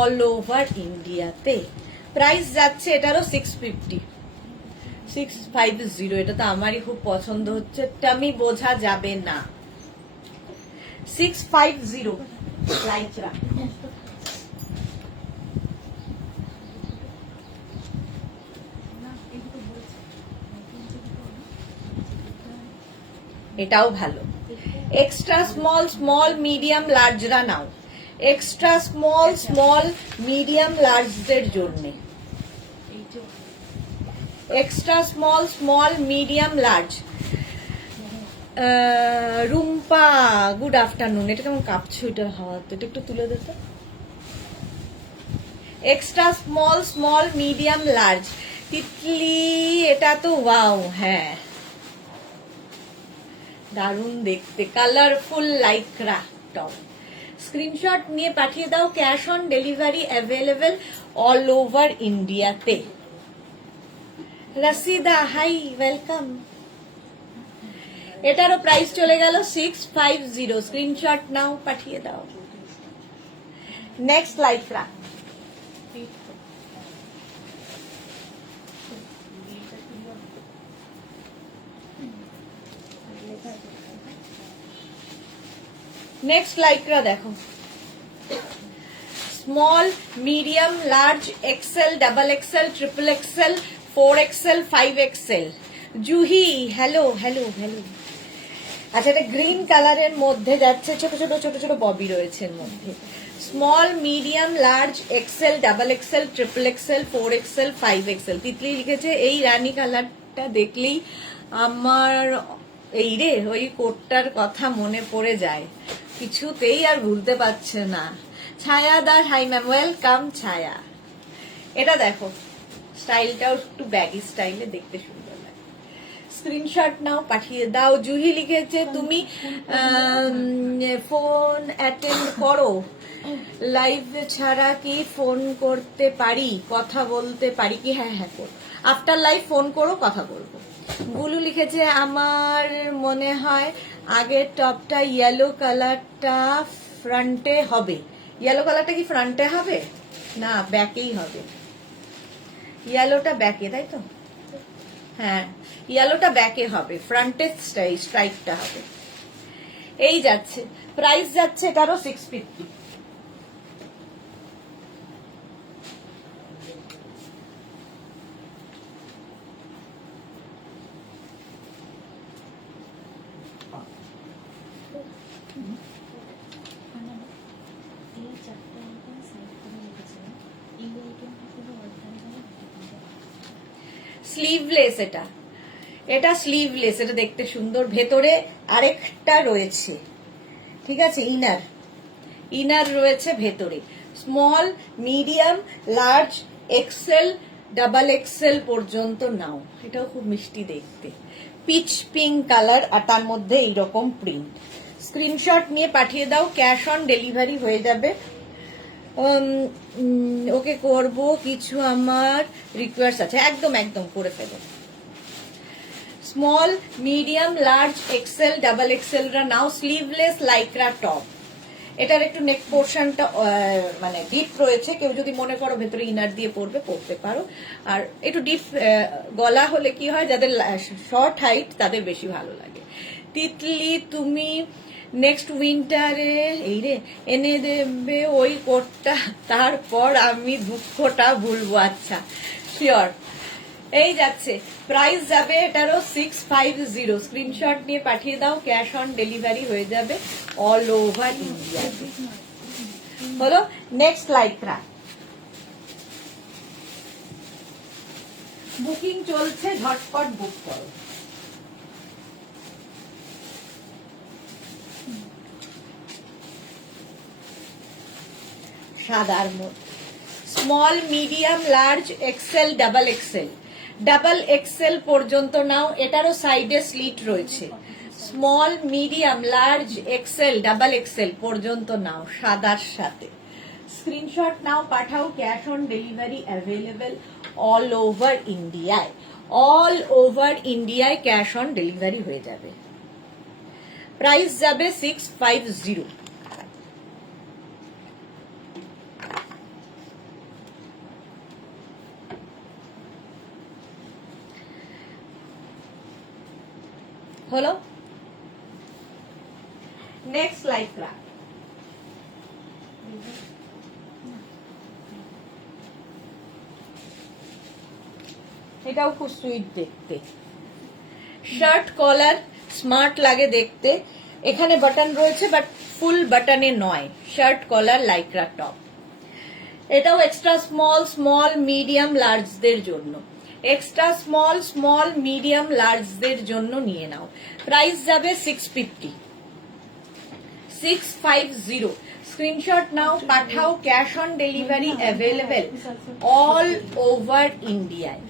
অল ওভার ইন্ডিয়াতে। প্রাইস যাচ্ছে এটারও 650, 650। এটা তো আমারই খুব পছন্দ হচ্ছে, টামি বোঝা যাবে না। 650 লাইক্রা। এটাও ভালো। এক্সট্রা স্মল স্মল মিডিয়াম লার্জরা নাও, এক্সট্রা স্মল স্মল মিডিয়াম লার্জদের জন্য, extra small small medium large. Rumpa good afternoon. এটা কেমন কাঁপছো, এটা হাওয়া, তো এটা একটু তুলে দে তো। Extra small small medium large Titli, এটা তো ওয়াও, হ্যাঁ দারুণ দেখতে, কালারফুল লাইক্রা টপ। স্ক্রিনশট নিয়ে পাঠিয়ে দাও, cash on delivery available all over ইন্ডিয়াতে। Rashida hi, welcome. এটারও প্রাইস চলে গেল 650, স্ক্রিনশট নাও, পাঠিয়ে দাও। নেক্সট লাইক্রা, নেক্সট লাইক্রা দেখো, small medium large XL double XL triple XL 4XL 5XL। Juhi hello hello hello. আচ্ছা, এটা গ্রিন কালারের মধ্যে যাচ্ছে, ছোট ছোট ছোট ছোট ববি রয়েছে এর মধ্যে। Small medium large XL double XL triple XL 4XL 5XL। Titli লিখেছে এই রানী কালারটা দেখলেই আমার এই রে ওই কোটটার কথা মনে পড়ে যায়, কিছুতেই আর ভুলতে পারছে না। ছায়া দার হাই ম্যাম, ওয়েলকাম ছায়া। এটা দেখো, স্টাইলটাও একটু ব্যাগি স্টাইলে, দেখতে সুন্দর লাগে। স্ক্রিনশট নাও, পাঠিয়ে দাও। জুহি লিখেছে তুমি ফোন অ্যাটেন্ড করো, লাইভ ছাড়া কি ফোন করতে পারি, কথা বলতে পারি কি? হ্যাঁ হ্যাঁ করো, আফটার লাইভ ফোন করো, কথা বলবো। গুলু লিখেছে আমার মনে হয় আগের টপটা ইয়েলো কালারটা ফ্রন্টে হবে। ইয়েলো কালারটা কি ফ্রন্টে হবে? না, ব্যাকেই হবে। ইয়েলোটা ব্যাকে, তাই তো? হ্যাঁ, ইয়েলোটা ব্যাকে হবে, ফ্রন্টে স্ট্রাইকটা হবে। এই যাচ্ছে, প্রাইস যাচ্ছে এটারও 650। স্লিভলেস, এটা এটা স্লিভলেস, এটা দেখতে সুন্দর। ভেতরে আরেকটা রয়েছে, ঠিক আছে, ইনার রয়েছে ভেতরে। Small medium large XL double XL পর্যন্ত নাও। এটাও খুব মিষ্টি দেখতে, পিচ পিঙ্ক কালার, আর তার মধ্যে এইরকম প্রিন্ট। স্ক্রিনশট নিয়ে পাঠিয়ে দাও, ক্যাশ অন ডেলিভারি হয়ে যাবে। ওকে করব, কিছু আমার রিকোয়েস্ট আছে। একদম একদম করে ফেলো। Small medium large XL double এক্সেলরা নাও। স্লিভলেস লাইক্রা টপ, এটার একটু নেক পোর্শনটা মানে ডিপ রয়েছে, কেউ যদি মনে করো ভেতরে ইনার দিয়ে পরবে, পরতে পারো। আর একটু ডিপ গলা হলে কি হয়, যাদের শর্ট হাইট তাদের বেশি ভালো লাগে। তিতলি তুমি নেক্সট উইন্টারে এই রে এনে দেবে ওই কোটটা, তারপর আমি দুঃখটা ভুলবো। আচ্ছা শিওর। এই যাচ্ছে, প্রাইস যাবে এটারও 650, স্ক্রিনশট নিয়ে পাঠিয়ে দাও, ক্যাশ অন ডেলিভারি হয়ে যাবে অল ওভার ইন্ডিয়া। হলো নেক্সট লাইক্রা, বুকিং চলছে, ঝটপট বুক করো। সাদার মধ্যে small medium large XL double XL পর্যন্ত নাও। এটারও সাইডে স্লিট রয়েছে। Small medium large XL double XL পর্যন্ত নাও, সাদার সাথে। স্ক্রিনশট নাও, পাঠাও, cash on delivery available all over ইন্ডিয়ায়। অল ওভার ইন্ডিয়ায় ক্যাশ অন ডেলিভারি হয়ে যাবে। প্রাইস যাবে 650। হলো নেক্সট লাইক্রা, এটাও খুব সুইট দেখতে। শার্ট কলার স্মার্ট লাগে দেখতে। এখানে বাটন রয়েছে বাট ফুল বাটনে নয়, শার্ট কলার লাইক্রা টপ। এটাও এক্সট্রা স্মল, স্মল, মিডিয়াম, লার্জদের জন্য। এক্সট্রা স্মল, স্মল, মিডিয়াম, লার্জদের জন্য নিয়ে নাও। প্রাইস যাবে 650, 650। স্ক্রিনশট নাও, পাঠাও। Cash on delivery available all over ইন্ডিয়ায়।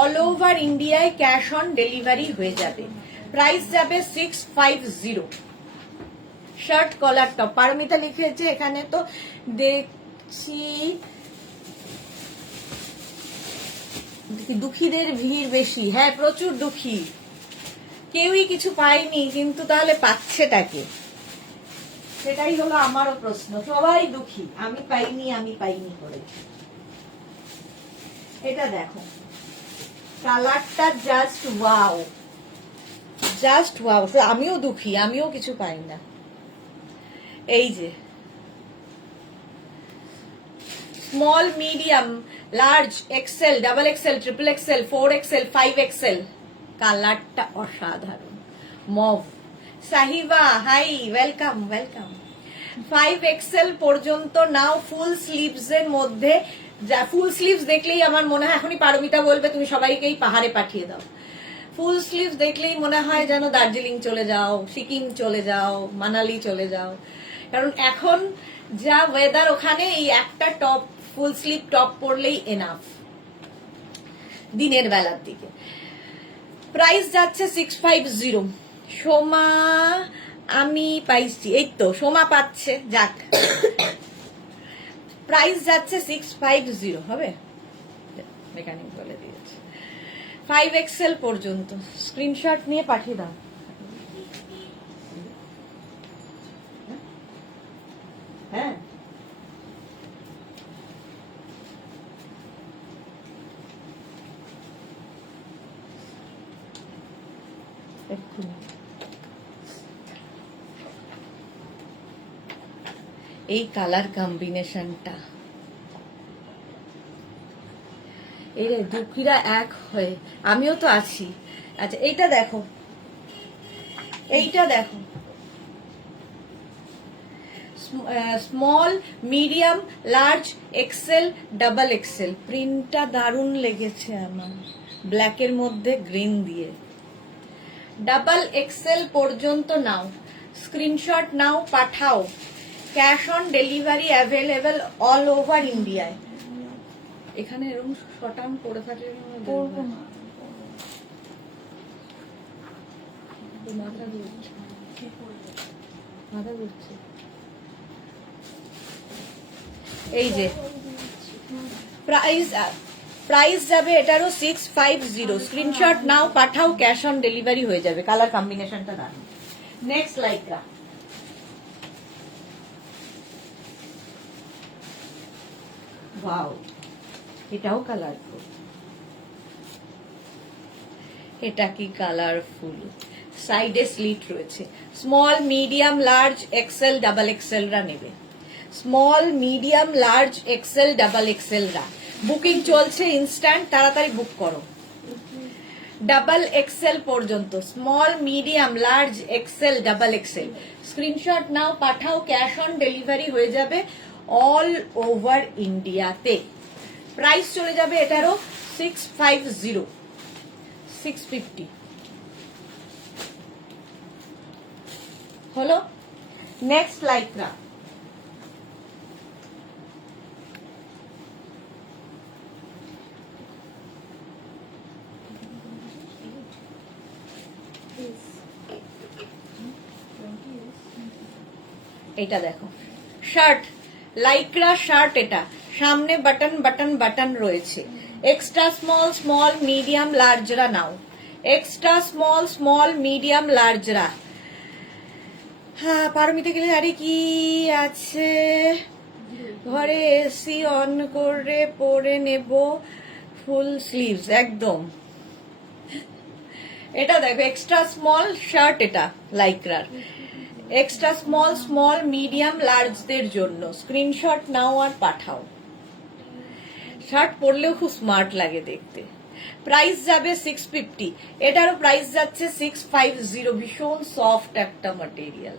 অল ওভার ইন্ডিয়ায় ক্যাশ অন ডেলিভারি হয়ে যাবে। প্রাইস যাবে 650। শার্ট কলার টপ। পারমিতা লিখেছে এখানে, তো দেখছি দুঃখীদের ভিড় বেশি। হ্যাঁ, প্রচুর দুঃখী, কেউই কিছু পায়নি, কিন্তু তাহলে পাচ্ছেটাকে? সেটাই হলো আমারও প্রশ্ন। সবাই দুঃখী, আমি পাইনি, আমি পাইনি করে। এটা দেখো, কালারটা জাস্ট ওয়াও, জাস্ট ওয়াও। আমিও দুঃখী, আমিও কিছু পাই না। এই যে small, medium, large, XL, double XL, triple XL, 4XL, 5XL। কালারটা অসাধারণ, mauve. Sahiba hi, welcome welcome. 5XL পর্যন্ত নাও। ফুল স্লিভস এর মধ্যে, ফুল স্লিভস দেখলেই আমার মনে হয়, এখনই পারমিতা বলবে তুমি সবাইকেই পাহাড়ে পাঠিয়ে দাও। ফুল স্লিভস দেখলেই মনে হয় যেন দার্জিলিং চলে যাও, সিকিম চলে যাও, মানালি চলে যাও। কারণ এখন যা ওয়েদার ওখানে, এই একটা টপ, ফুল স্লিভ টপ পরলেই এনাফ দিনের বেলার দিকে। প্রাইস যাচ্ছে 650। সোমা আমি পাইছি, এই তো সোমা পাচ্ছে, যাক। প্রাইস যাচ্ছে 650 হবে, মেকানিক বলে দিয়েছে। 5XL পর্যন্ত। স্ক্রিনশট নিয়ে পাঠিয়ে দাও। হ্যাঁ, এই কালার কম্বিনেশনটা, এই রে দুঃখীরা এক হয়ে, আমিও তো আছি। আচ্ছা, এইটা দেখো, এইটা দেখো, small, medium, large, XL, double XL. প্রিন্টটা দারুণ লেগেছে আমার, ব্ল্যাকের মধ্যে গ্রিন দিয়ে। ডাবল এক্সেল পর্যন্ত নাও। স্ক্রিনশট নাও, পাঠাও। Cash on delivery available all over ইন্ডিয়ায়। এখানে এরকম শটান পড়ে থাকলে মাথা ঘুরছে, মাথা ঘুরছে। এই যে প্রাইস যাবে এটারও 650। স্ক্রিনশট নাও, পাঠাও। ক্যাশ অন ডেলিভারি হয়ে যাবে। কালার কম্বিনেশনটা দারুণ। নেক্সট লাইকরা, ওয়াও, এটাও কালারফুল। এটা কি কালারফুল, সাইডে স্লিট রয়েছে। Small, medium, large, XL, double XL রা নেবে। Small, medium, large, XL, double XL রা বুকিং চলছে, ইনস্ট্যান্ট, তাড়াতাড়ি বুক করো। ডাবল এক্সেল পর্যন্ত, small, medium, large, XL, double XL. Screenshot নাও, পাঠাও। ক্যাশ অন ডেলিভারি হয়ে যাবে অল ওভার ইন্ডিয়াতে। প্রাইস চলে যাবে এটারও 650, 650 হলো। নেক্সট লাইকরা, এটা দেখো, শার্ট, লাইক্রা শার্ট। এটা সামনে বাটন বাটন বাটন রয়েছে। এক্সট্রা স্মল, স্মল, মিডিয়াম, লার্জরা নাও। এক্সট্রা স্মল, স্মল, মিডিয়াম, লার্জরা। হ্যাঁ, পারমিতে গেলে আরে কি আছে, ঘরে এসি অন করে পরে নেব ফুল স্লিভস একদম। এটা দেখো, এক্সট্রা স্মল শার্ট, এটা লাইক্রার। এক্সট্রা স্মল, স্মল, মিডিয়াম, লার্জদের জন্য। স্ক্রিনশট নাও আর পাঠাও। শার্ট পরলেও খুব স্মার্ট লাগে দেখতে। প্রাইস যাবে 650, এটারও প্রাইস যাচ্ছে 650, ভীষণ সফট একটা ম্যাটেরিয়াল।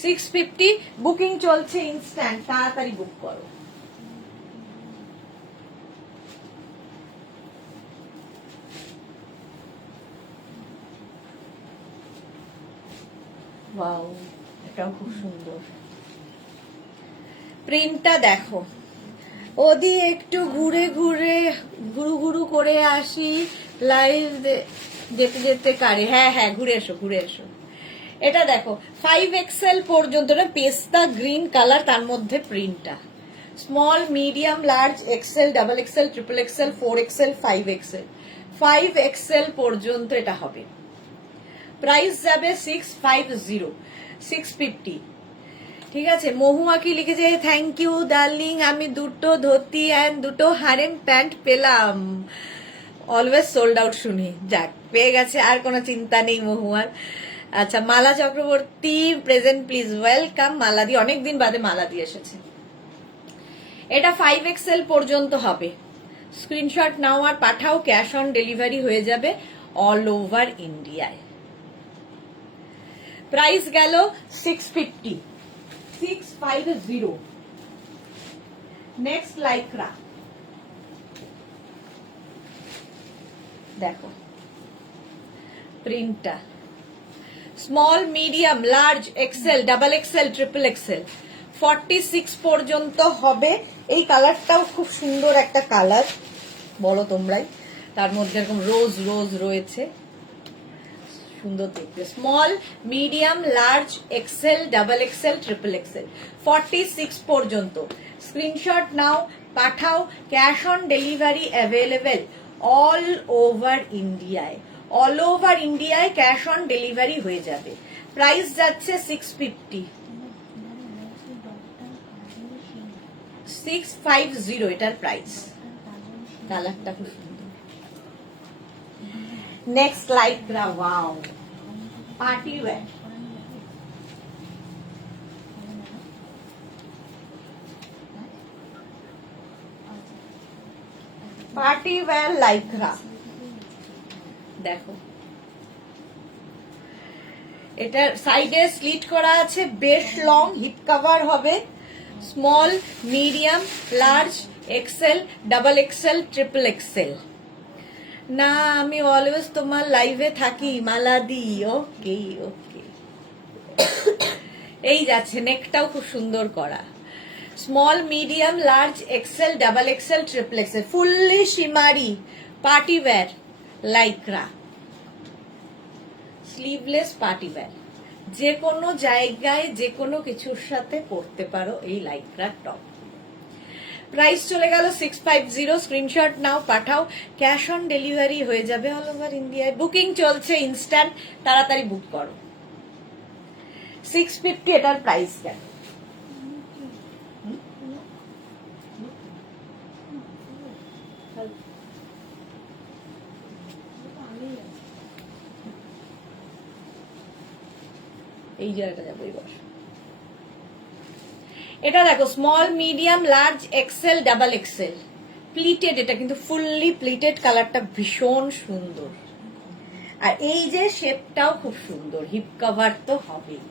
650, বুকিং চলছে ইনস্ট্যান্ট, তাড়াতাড়ি বুক করো। ওয়াও, এটাও খুব সুন্দর। প্রিন্টটা দেখো, ওদি একটু ঘুরে ঘুরে ঘুরু ঘুরু করে আসি, লাইভ যেতে যেতে কারে। হ্যাঁ হ্যাঁ, ঘুরে এসো ঘুরে এসো। এটা দেখো 5XL পর্যন্ত, পেস্তা গ্রিন কালার, তার মধ্যে প্রিন্টটা small, medium, large, XL, double XL, triple XL, 4XL, 5XL, 5XL পর্যন্ত এটা হবে। প্রাইস যাবে 650, 650। ঠিক আছে, মহুয়া কি লিখেছে, থ্যাংক ইউ ডার্লিং, আমি দুটো ধুতি অ্যান্ড দুটো হারেম প্যান্ট পেলাম। অলওয়েজ সোল্ড আউট শুনি, যাক পেয়ে গেছে, আর কোনো চিন্তা নেই মহুয়ার। আচ্ছা, Mala Chakraborty present please, welcome মালাদি, অনেকদিন বাদে মালাদি এসেছে। এটা 5XL পর্যন্ত হবে। স্ক্রিনশট নাও আর পাঠাও, ক্যাশ অন ডেলিভারি হয়ে যাবে অল ওভার ইন্ডিয়ায়। প্রাইস গেল 650, 650। নেক্সট লাইক্রা দেখো, প্রিন্টটা small, medium, large, XL, double XL, triple XL, 46 পর্যন্ত হবে। এই কালারটাও খুব সুন্দর একটা কালার, বলো তোমরাই। তার মধ্যে এরকম রোজ রোজ রয়েছে, সুন্দর দেখতে। Small, medium, large, XL, double XL, triple XL, 46 পর্যন্ত। স্ক্রিনশট নাও, পাঠাও, cash on delivery available all over ইন্ডিয়ায়। অল ওভার ইন্ডিয়ায় ক্যাশ অন ডেলিভারি হয়ে যাবে। প্রাইস যাচ্ছে 650, 650 এটার প্রাইস। কালারটা খুব সুন্দর। Next Lycra, wow, party wear. Party wear Lycra দেখো, এটার সাইডে স্লিট করা আছে, বেশ লং, হিপ কভার হবে। Small, medium, large, XL, double XL, triple XL. না, আমি অলওয়েজ তোমার লাইভে থাকি মালাদি। ওকে ওকে, এই যাচ্ছে। নেকটাও খুব সুন্দর করা, small, medium, large, XL, double XL, triple XL, fully shimmery party wear Lycra, sleeveless party wear. যে কোনো জায়গায় যে কোনো কিছুর সাথে পরতে পারো এই লাইক্রা টপ। প্রাইস চলে গেল 650, স্ক্রিনশট নাও, পাঠাও, ক্যাশ অন ডেলিভারি হয়ে যাবে অল ওভার ইন্ডিয়ায়। বুকিং চলছে ইনস্ট্যান্ট, তাড়াতাড়ি বুক করো। 650 এটার প্রাইস কেন? এই জায়গাটা যাবো এবার। এটা দেখো, small, medium, large, XL, double XL, pleated. এটা কিন্তু ফুললি প্লিটেড, কালারটা ভীষণ সুন্দর। আর এই যে শেপটাও খুব সুন্দর, হিপ কভার তো হবেই।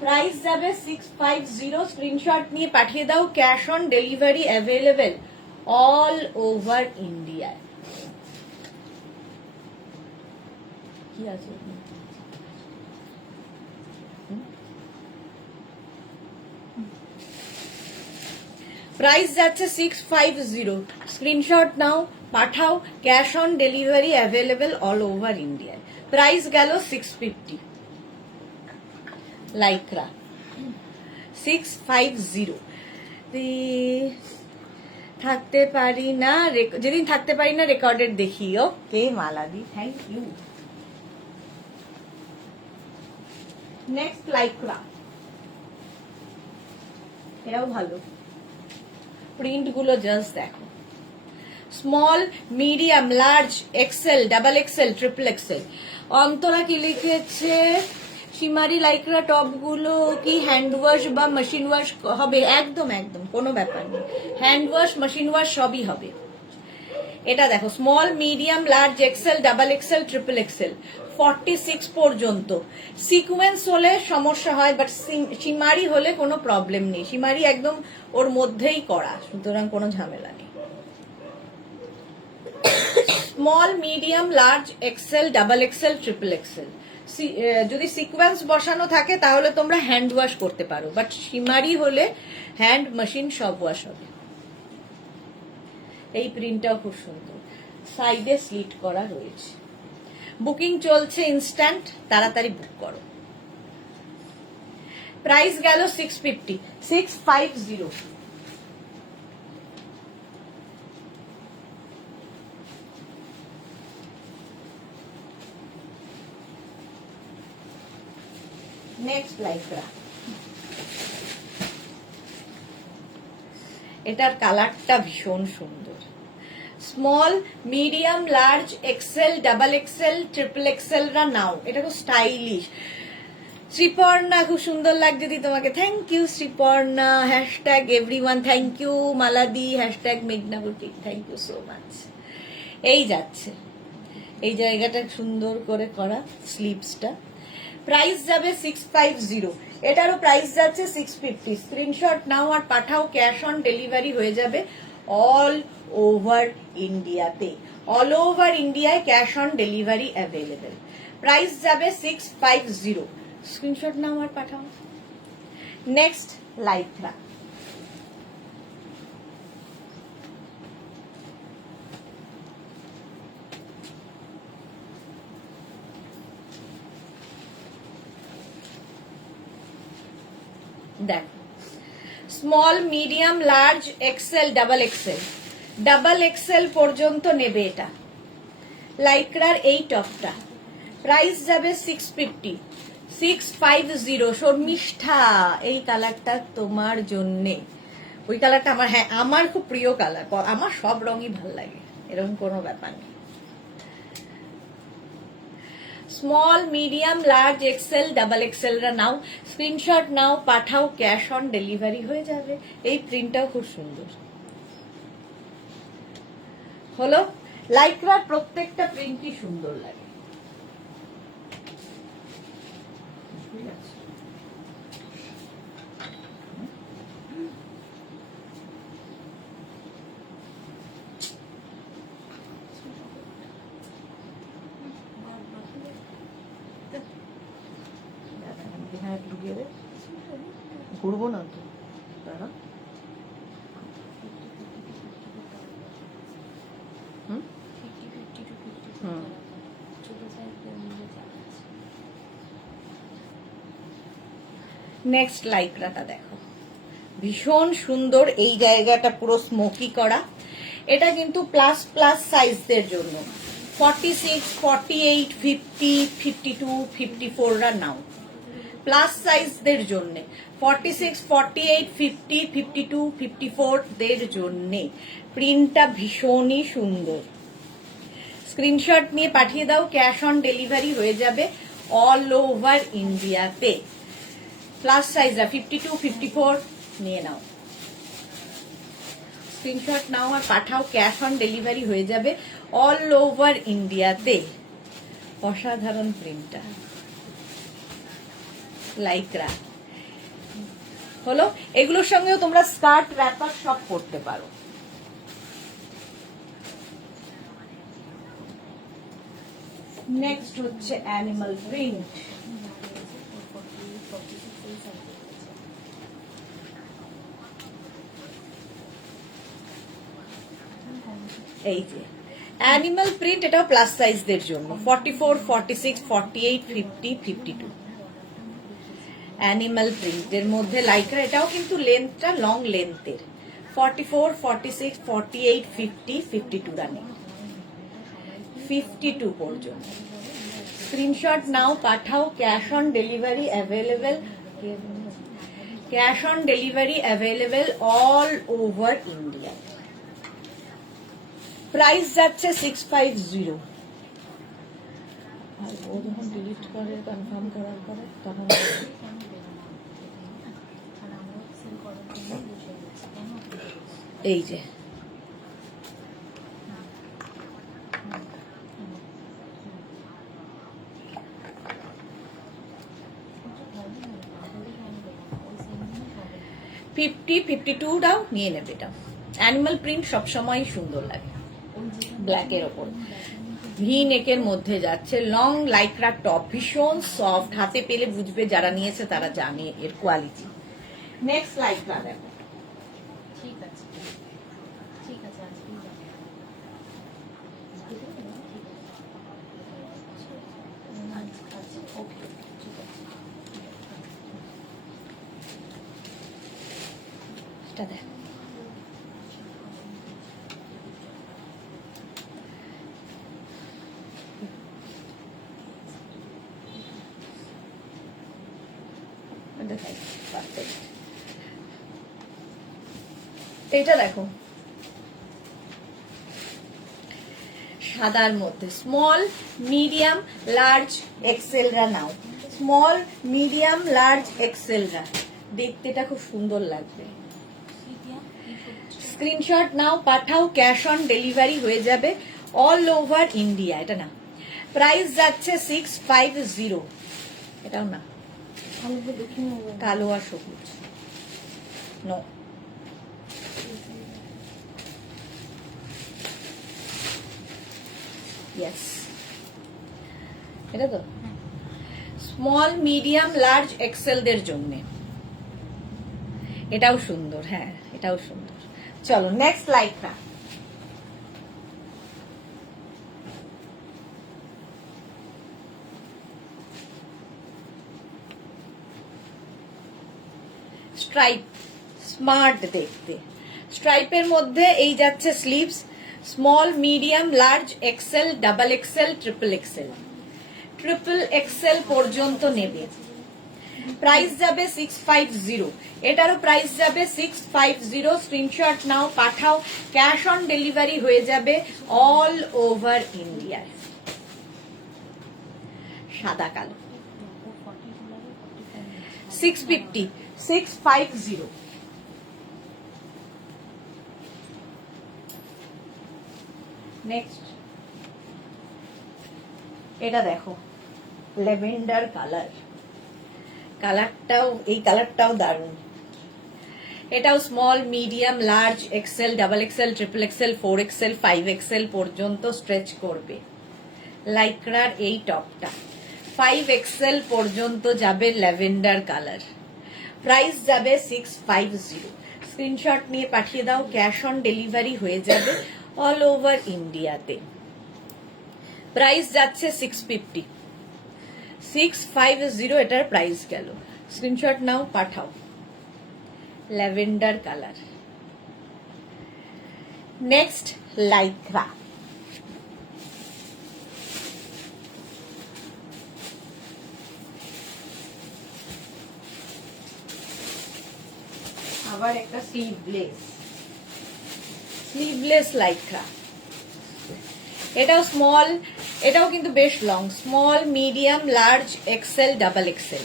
প্রাইস যাবে 650, স্ক্রিনশট নিয়ে পাঠিয়ে দাও, cash on delivery available all over ইন্ডিয়ায়। কি আছে? প্রাইস যাচ্ছে 650, স্ক্রিনশট নাও, পাঠাও, cash on delivery available all over ইন্ডিয়ায়। প্রাইস গেল 650, লাইক্রা 650। থাকতে পারি না, যেদিন থাকতে পারি না রেকর্ডেড দেখি। ওকে মালাদি, থ্যাংক ইউ। নেক্সট লাইক্রা, এটাও ভালো, প্রিন্ট গুলো জাস্ট দেখো। Small, medium, large, XL, double XL, triple XL. Antara কি লিখেছে, শিমারি লাইক্রা টপ গুলো কি হ্যান্ড ওয়াশ বা মেশিন ওয়াশ হবে? একদম একদম, কোনো ব্যাপার নেই, হ্যান্ড ওয়াশ, মেশিন ওয়াশ সবই হবে। এটা দেখো small medium large XL double XL triple XL 46 পর্যন্ত। সিকুয়েন্স হলে সমস্যা হয়, বাট সীমারি হলে কোনো প্রবলেম নেই। সীমারি একদম ওর মধ্যেই করা, সুতরাং কোনো ঝামেলা নেই। Small medium large XL double XL triple Excel. যদি সিকোয়েন্স বসানো থাকে তাহলে তোমরা হ্যান্ড ওয়াশ করতে পারো, বাট সীমারি হলে হ্যান্ড মেশিন সব ওয়াশ হবে। এই প্রিন্টটাও খুব সুন্দর, সাইডে স্লিট করা রয়েছে। বুকিং চলছে ইনস্ট্যান্ট, তাড়াতাড়ি বুক করো। প্রাইস গেল 650, 650। নেক্সট লাইকরা, এটার কালারটা ভীষণ সুন্দর। Small medium large XL double XL triple এক্সেলরা নাও, এটা খুব স্টাইলিশ। শ্রীপর্ণা, খুব সুন্দর লাগছে দি তোমাকে, thank you Sreeparna. Hashtag everyone, thank you Maladi. Hashtag মেঘনা boutique, thank you so much. এই যাচ্ছে, এই জায়গাটা সুন্দর করে করা, স্লিভসটা। প্রাইস যাবে 650, এটারও প্রাইস যাচ্ছে 650। স্ক্রিনশট নাও আর পাঠাও, ক্যাশ অন ডেলিভারি হয়ে যাবে অল ওভার ইন্ডিয়াতে। অল ওভার ইন্ডিয়ায় cash on delivery available. Price যাবে 650, স্ক্রিনশট নাও আর পাঠাও। নেক্সট লাইক্রা, দেখ small medium large XL double XL পর্যন্ত নেবে এটা। লাইক্রার এই টপটা প্রাইস যাবে 650, 650। শর্মিষ্ঠা, এই কালারটা তোমার জন্যে। ওই কালারটা আমার, হ্যাঁ আমার খুব প্রিয় কালার, আমার সব রঙই ভাল লাগে, এরকম কোনো ব্যাপার নেই। Small medium large XL double এক্সেলরা নাও, স্ক্রিনশট নাও পাঠাও, ক্যাশ অন ডেলিভারি হয়ে যাবে। এই প্রিন্টটাও খুব সুন্দর হলো। লাইক্রার প্রত্যেকটা প্রিন্টই সুন্দর লাগে। ঘুরবো না তো, দাঁড়া। নেক্সট লাইক্রাটা দেখো, ভীষণ সুন্দর। এই জায়গাটা পুরো স্মোকি করা। এটা কিন্তু প্লাস প্লাস সাইজদের জন্য, 46, 48, 50, 52, 54রা নাও। প্লাস সাইজদের জন্য 46, 48, 50, 52, 54 দের জন্যে। প্রিন্টটা ভীষণই সুন্দর। স্ক্রিনশট নিয়ে পাঠিয়ে দাও, ক্যাশ অন ডেলিভারি হয়ে যাবে অল ওভার ইন্ডিয়াতে। প্লাস সাইজরা 52, 54 নিয়ে নাও, স্ক্রিনশট নাও আর পাঠাও, ক্যাশ অন ডেলিভারি হয়ে যাবে অল ওভার ইন্ডিয়াতে। অসাধারণ প্রিন্টটা লাইক্রা হলো। এগুলোর সঙ্গেও তোমরা স্কার্ট র্যাপার সব পরতে পারো। নেক্সট হচ্ছে অ্যানিমাল প্রিন্ট। এই যে অ্যানিমাল প্রিন্ট, এটাও প্লাস সাইজদের জন্য 44, 46, 48, 50, 52। অ্যানিমাল প্রিন্টের মধ্যে লাইক্রা, এটাও কিন্তু লেন্থটা লং লেন্থের। 44, 46, 48, 50, 52 রানিং, 52 পর্যন্ত। স্ক্রিনশট নাও পাঠাও, cash on delivery available. Cash on delivery available all over India. Price যাচ্ছে 650। আর ও যখন ডিলিট করে কনফার্ম করার পরে তখন এই যে 52টাও নিয়ে নেবে। এটা অ্যানিমাল প্রিন্ট সবসময় সুন্দর লাগে, ব্ল্যাকের ওপর ভি নেকের মধ্যে যাচ্ছে, লং লাইক্রা টপ, ভীষণ সফট, হাতে পেলে বুঝবে, যারা নিয়েছে তারা জানে এর কোয়ালিটি। নেক্সট লাইক্রা দেখো, ঠিক আছে ঠিক আছে আজকেই যাবো। আচ্ছা ওকে ঠিক আছে। এটা দেখো, দেখাই পারফেক্ট। এটা দেখো সাদার মধ্যে, স্মল মিডিয়াম লার্জ এক্সেলরা নাও, স্মল মিডিয়াম লার্জ এক্সেলরা, দেখতে এটা খুব সুন্দর লাগবে। স্ক্রিনশট নাও, পাঠাও, ক্যাশ অন ডেলিভারি হয়ে যাবে অল ওভার ইন্ডিয়া। এটা না, প্রাইস যাচ্ছে 650। এটাও না, কালো আর সবুজ নো, ইয়েস এটা তো স্মল মিডিয়াম লার্জ এক্সেলদের জন্য, এটাও সুন্দর। হ্যাঁ এটাও সুন্দর। চলো নেক্সট লাইকটা, স্ট্রাইপ, স্মার্ট দেখতে, স্ট্রাইপের মধ্যে এই যাচ্ছে sleeves, small medium large XL double XL triple XL, triple XL পর্যন্ত নেবে। প্রাইস যাবে 650, এটারও প্রাইস যাবে 650। স্ক্রিনশট নাও, পাঠাও, ক্যাশ অন ডেলিভারি হয়ে যাবে অল ওভার ইন্ডিয়া। সাদা কালো 650, 650। নেক্সট এটা দেখো, ল্যাভেন্ডার কালার, কালারটাও, এই কালারটাও দারুণ। এটাও small medium large XL double XL triple XL 4XL 5XL পর্যন্ত স্ট্রেচ করবে। লাইক্রার এই টপটা 5XL পর্যন্ত যাবে, ল্যাভেন্ডার কালার, প্রাইস যাবে 650। স্ক্রিনশট নিয়ে পাঠিয়ে দাও, ক্যাশ অন ডেলিভারি হয়ে যাবে অল ওভার ইন্ডিয়াতে। প্রাইস যাচ্ছে 650, 650 এটার প্রাইস গেল। স্ক্রিনশট নাও, পাঠাও, ল্যাভেন্ডার কালার। নেক্সট লাইক্রা, আবার একটা স্লিভলেস, স্লিভলেস লাইক্রা, এটাও স্মল, এটাও কিন্তু বেশ long, small medium large XL double XL,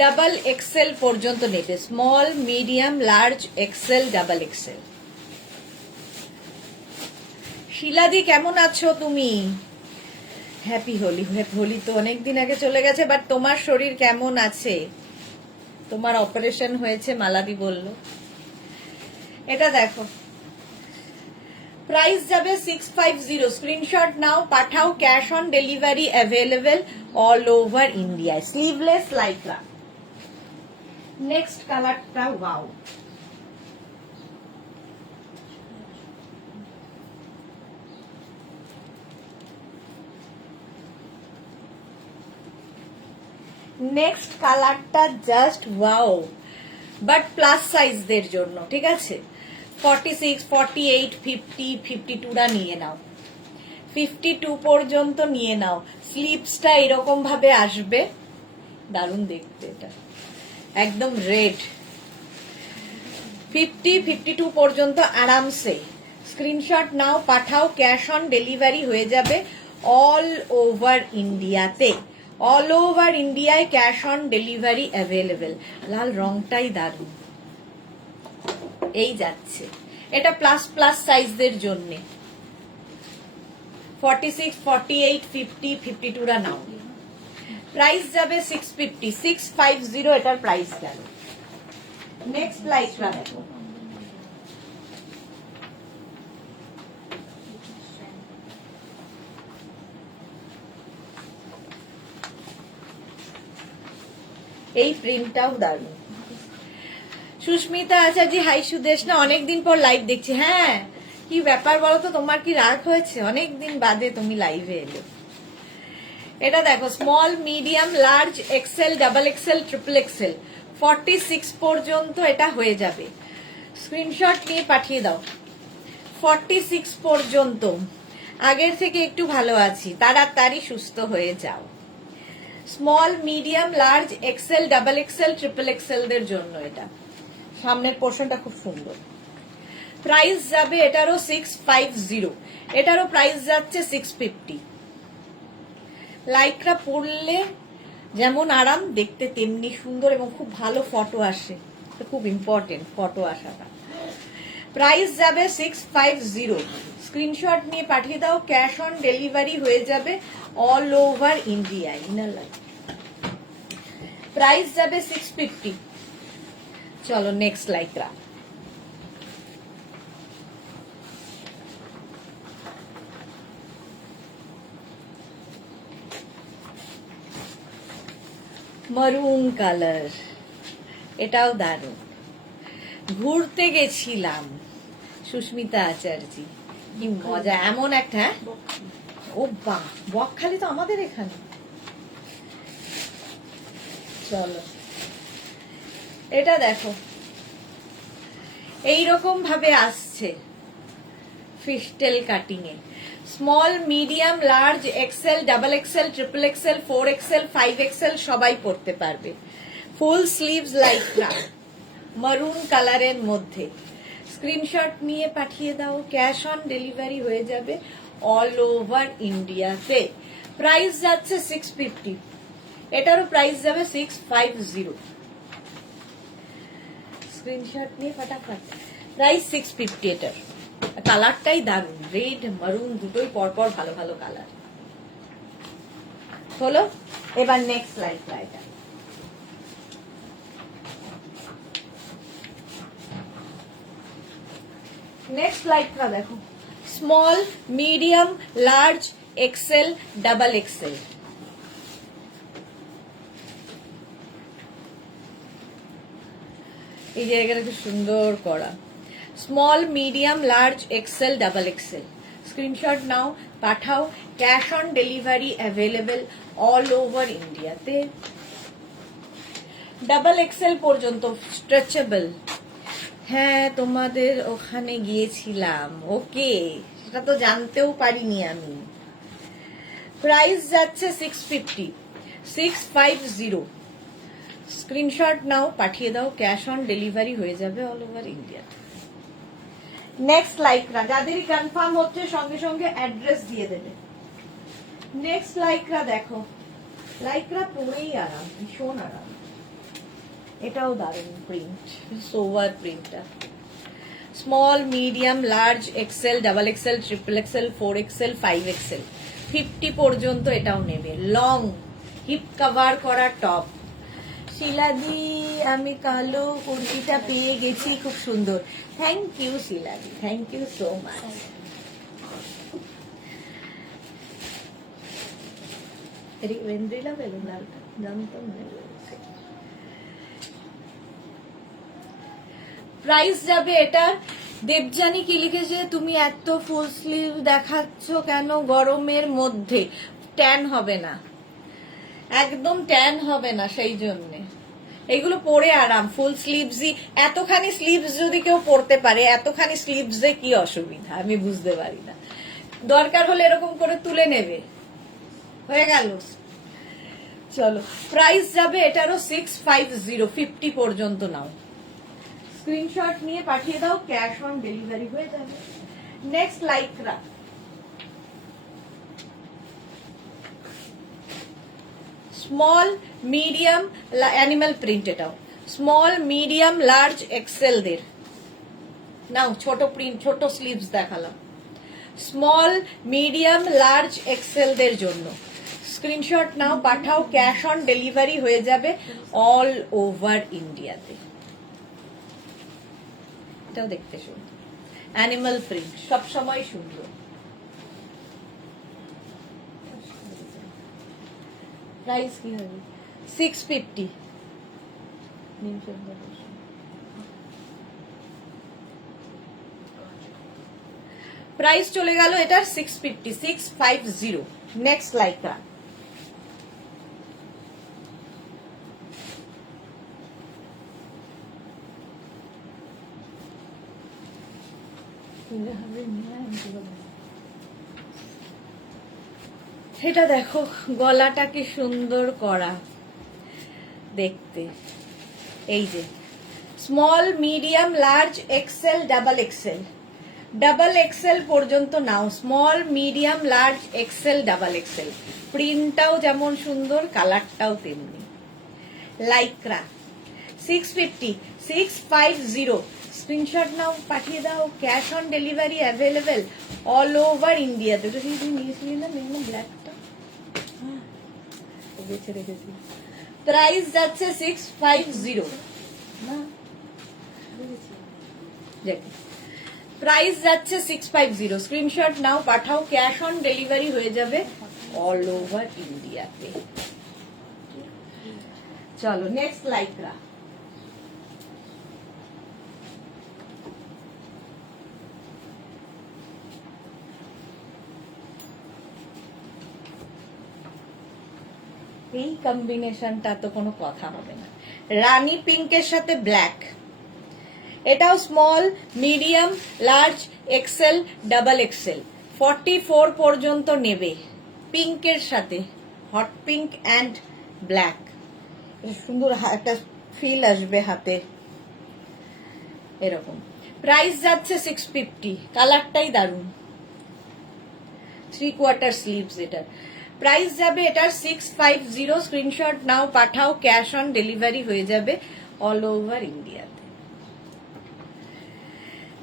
double XL পর্যন্ত নেবে, small medium large XL double XL. শিলাদি কেমন আছো তুমি? হ্যাপি হোলি। হোলি তো অনেকদিন আগে চলে গেছে, বাট তোমার শরীর কেমন আছে? তোমার অপারেশন হয়েছে মালাদি বলল। এটা দেখো, প্রাইস যাবে 650। স্ক্রিনশট নাও, পাঠাও, cash on delivery available all over India. Sleeveless Lycra. Next কালারটা ওয়াও, নেক্সট কালারটা জাস্ট ওয়াও, বাট প্লাস সাইজদের জন্য, ঠিক আছে? 46, 48, 50, 52টা নিয়ে নাও, 52 পর্যন্ত নিয়ে নাও। স্লিভসটা এরকম ভাবে আসবে, দারুণ দেখতে, এটা একদম রেড। 50, 52 পর্যন্ত আরামসে। স্ক্রিনশট নাও, পাঠাও, ক্যাশ অন ডেলিভারি হয়ে যাবে অল ওভার ইন্ডিয়াতে। অল ওভার ইন্ডিয়ায় ক্যাশ অন ডেলিভারি অ্যাভেলেবেল। লাল রংটাই দারুণ, এই যাচ্ছে। এটা প্লাস প্লাস সাইজদের জন্য। 46, 48, 50, 52রা নাও। প্রাইস যাবে 650, 650 এটার প্রাইস গেল। নেক্সট লাইকরা দেখো, এই প্রিন্টটাও দারুণ। সুস্মিতা আচার্য, হাই সুদেশ, না অনেকদিন পর লাইভ দেখছি। হ্যাঁ, কি ব্যাপার বলো তো, তোমার কি রাগ হয়েছে? অনেকদিন বাদে তুমি লাইভে এলে। এটা দেখো, small, medium, large, XL, double XL, triple XL 46 পর্যন্ত এটা হয়ে যাবে। স্ক্রিনশট নিয়ে পাঠিয়ে দাও। 46 পর্যন্ত, আগের থেকে একটু ভালো আছি, তাড়াতাড়ি সুস্থ হয়ে যাও। Small, medium, large, XL, double XL, triple XL দের জন্য এটা। সামনের পোর্শনটা খুব সুন্দর। প্রাইস যাবে এটারও 650, এটারও প্রাইস যাচ্ছে 650। লাইকরা পরলে যেমন আরাম, দেখতে তেমনি সুন্দর এবং খুব ভালো ফটো আসে। খুব ইম্পর্টেন্ট ফটো আসাটা। প্রাইস যাবে 650। স্ক্রিনশট নিয়ে পাঠিয়ে দাও, ক্যাশ অন ডেলিভারি হয়ে যাবে all over India. Inner like price যাবে 650। চলো নেক্সট লাইকরা, মারুন কালার, এটাও দারুণ। ঘুরতে গেছিলাম সুস্মিতা আচার্য, কি মজা। এমন একটা, হ্যাঁ ও বাহ, বকখালি তো আমাদের এখানে। চলো এটা দেখো, এইরকম ভাবে আসছে ফিস্টেল কাটিং এ। Small, medium, large, XL, double XL, triple XL, 4 XL, 5 XL সবাই পড়তে পারবে। ফুল স্লিভস লাইকরা, মারুন কালারের মধ্যে। স্ক্রিনশট নিয়ে পাঠিয়ে দাও, ক্যাশ অন ডেলিভারি হয়ে যাবে অল ওভার ইন্ডিয়াতে। প্রাইস যাচ্ছে 650, এটারও প্রাইস যাবে 650। স্ক্রিনশট নিয়ে ফটাফট। প্রাইস 650 এটার। কালারটাই দারুণ, রেড মারুন দুটোই পরপর ভালো ভালো কালার। হলো, এবার নেক্সট লাইক এটা। নেক্সট লাইকটা দেখো, small, medium, large, XL, double XL. এই জায়গাটা খুব সুন্দর করা। Small, medium, large, XL, double XL. Screenshot নাও, পাঠাও, cash on delivery available all over ইন্ডিয়াতে। ডাবল এক্সেল পর্যন্ত স্ট্রেচেবল। হ্যাঁ, তোমাদের ওখানে গিয়েছিলাম। ওকে, সেটা তো জানতেও পারিনি আমি। প্রাইস যাচ্ছে 650, 650। স্ক্রিনশট নাও, পাঠিয়ে দাও, ক্যাশ অন ডেলিভারি হয়ে যাবে all over India. Next Lycra, যাদেরই কনফার্ম হচ্ছে সঙ্গে সঙ্গে অ্যাড্রেস দিয়ে দেবে। নেক্সট লাইকরা দেখো, লাইকরা পরেই আরাম, ভীষণ আরাম। এটাও দারুণ প্রিন্ট, সোভার প্রিন্টটা। Small, medium, large, XL, double XL, triple XL, 4 XL, 5 XL 50 পর্যন্ত এটাও নেবে। লং হিপ কভার করা টপ। শিলাদি, আমি কালো কুর্তিটা পেয়ে গেছি, খুব সুন্দর। থ্যাংক ইউ শিলাদি, থ্যাংক ইউ সো মাচ। ভেন্দ্রিলা বেলুন লালটা জানতাম না। প্রাইস যাবে এটার, দেবজানি কি লিখেছে, তুমি এত ফুল স্লিভ দেখাচ্ছ কেন গরমের মধ্যে? ট্যান হবে না, একদম ট্যান হবে না, সেই জন্যে এগুলো পরে আরাম। ফুল স্লিভসই, এতখানি স্লিভস যদি কেউ পরতে পারে, এতখানি স্লিভসে কি অসুবিধা আমি বুঝতে পারি না। দরকার হলে এরকম করে তুলে নেবে, হয়ে গেল। চলো, প্রাইস যাবে এটারও 650, 50 পর্যন্ত নাও। স্ক্রিনশট নিয়ে পাঠিয়ে দাও, ক্যাশ অন ডেলিভারি হয়ে যাবে। Next Lycra, small, medium, animal print. এটাও স্মল, মিডিয়াম, লার্জ, এক্সেল দের নাও। ছোট প্রিন্ট, ছোট স্লিভস দেখালাম। স্মল, মিডিয়াম, লার্জ, এক্সেল দের জন্য স্ক্রিনশট নাও, পাঠাও, ক্যাশ অন ডেলিভারি হয়ে যাবে অল ওভার ইন্ডিয়াতে। ব্ল্যাকটাও দেখতে সুন্দর, অ্যানিমাল প্রিন্ট সব সময় সুন্দর। প্রাইস কি হবে? 650। প্রাইস চলে গেল এটার 650, 650। Next Lycra. এটা দেখো গলাটা কি সুন্দর করা দেখতে। এই যে small, medium, large, XL, double XL, double XL পর্যন্ত নাও। Small, medium, large, XL, double XL. প্রিন্টটাও যেমন সুন্দর, কালারটাও তেমনি। লাইক্রা 650, 650। স্ক্রিনশট নাও, পাঠিয়ে দাও। Cash on delivery available all over ইন্ডিয়াতে। তো সেই তুমি নিয়েছিলি না মেঘনা ব্ল্যাকটা, বেছে রেখেছি। প্রাইস যাচ্ছে 650 না, প্রাইস যাচ্ছে 650। স্ক্রিনশট নাও, পাঠাও। ক্যাশ অন ডেলিভারি হয়ে যাবে অল ওভার ইন্ডিয়াতে। চলো নেক্সট লাইক্রা। এই কম্বিনেশনটা তো কোনো কথা হবে না। রানী পিঙ্কের সাথে ব্ল্যাক। এটাও small, medium, large, XL, double XL 44 পর্যন্ত নেবে। পিঙ্কের সাথে হট পিঙ্ক অ্যান্ড ব্ল্যাক, সুন্দর একটা ফিল আসবে হাতে এরকম। প্রাইস যাচ্ছে 650। কালারটাই দারুন, 3/4 স্লিভস এটার। প্রাইস যাবে এটার 650। স্ক্রিনশট নাও, পাঠাও। ক্যাশ অন ডেলিভারি হয়ে যাবে অল ওভার ইন্ডিয়াতে।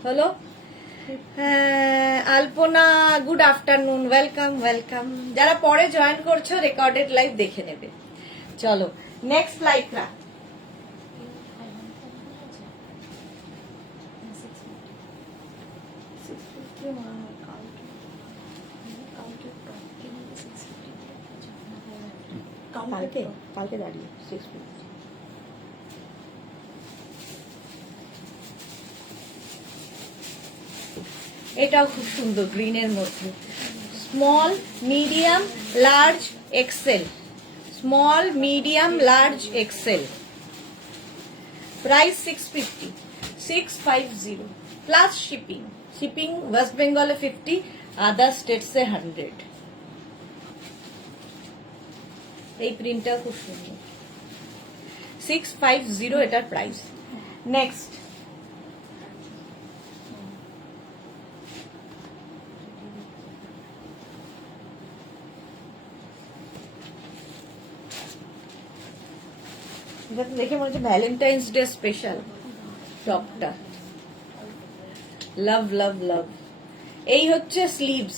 হলো আলপনা, গুড আফটারনুন, ওয়েলকাম ওয়েলকাম। যারা পরে জয়েন করছো রেকর্ডেড লাইভ দেখে নেবে। চলো নেক্সট লাইক্রা। কালকে দাঁড়িয়ে 650। এটাও খুব সুন্দর গ্রিনের মধ্যে। Small, medium, large, XL. Small, medium, large, XL. Price 650, 650 plus shipping. Shipping west বেঙ্গলে 50, আদার স্টেটসে 100। এই প্রিন্টটা খুব সুন্দর, 650 এটার প্রাইস। নেক্সট দেখে মনে হচ্ছে ভ্যালেন্টাইন্স ডে স্পেশাল টপটা। লাভ লাভ লাভ। এই হচ্ছে স্লিভস,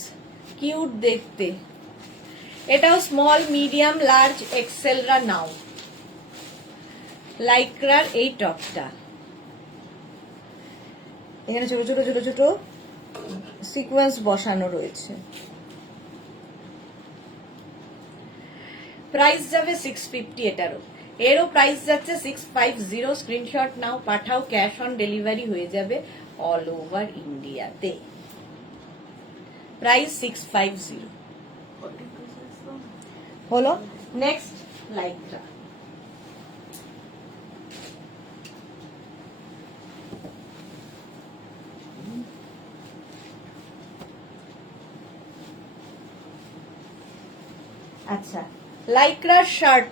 কিউট দেখতে। এটাও স্মল, মিডিয়াম, লার্জ, এক্সেলরা নাও। লাইক্রার এই টপটা, এখানে ছোট ছোট ছোট ছোট সিকোয়েন্স বসানো রয়েছে। প্রাইস যাবে 650 এটারও। এরও প্রাইস যাচ্ছে 650। স্ক্রিনশট নাও, পাঠাও। ক্যাশ অন ডেলিভারি হয়ে যাবে অল ওভার ইন্ডিয়াতে। প্রাইস 650 হলো। Next Lycra. আচ্ছা, লাইক্রার শার্ট।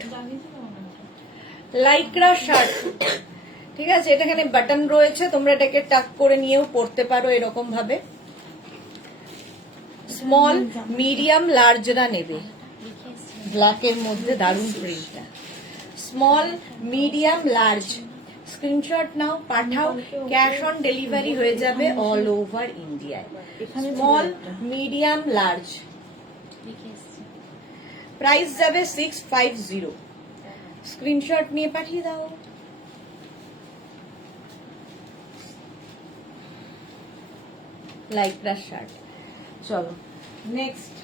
লাইক্রা শার্ট, ঠিক আছে। এটা এখানে বাটন রয়েছে, তোমরা এটাকে টাক করে নিয়েও পরতে পারো এরকম ভাবে। স্মল, মিডিয়াম, লার্জরা নেবে। ব্ল্যাকের মধ্যে দারুণ প্রিন্টটা। Small, medium, large. স্ক্রিনশট নাও, পাঠাও। ক্যাশ অন ডেলিভারি হয়ে যাবে অল ওভার ইন্ডিয়ায়। Small, medium, large. প্রাইস যাবে 650। স্ক্রিনশট নিয়ে পাঠিয়ে দাও। Lycra shirt. চলো নেক্সট,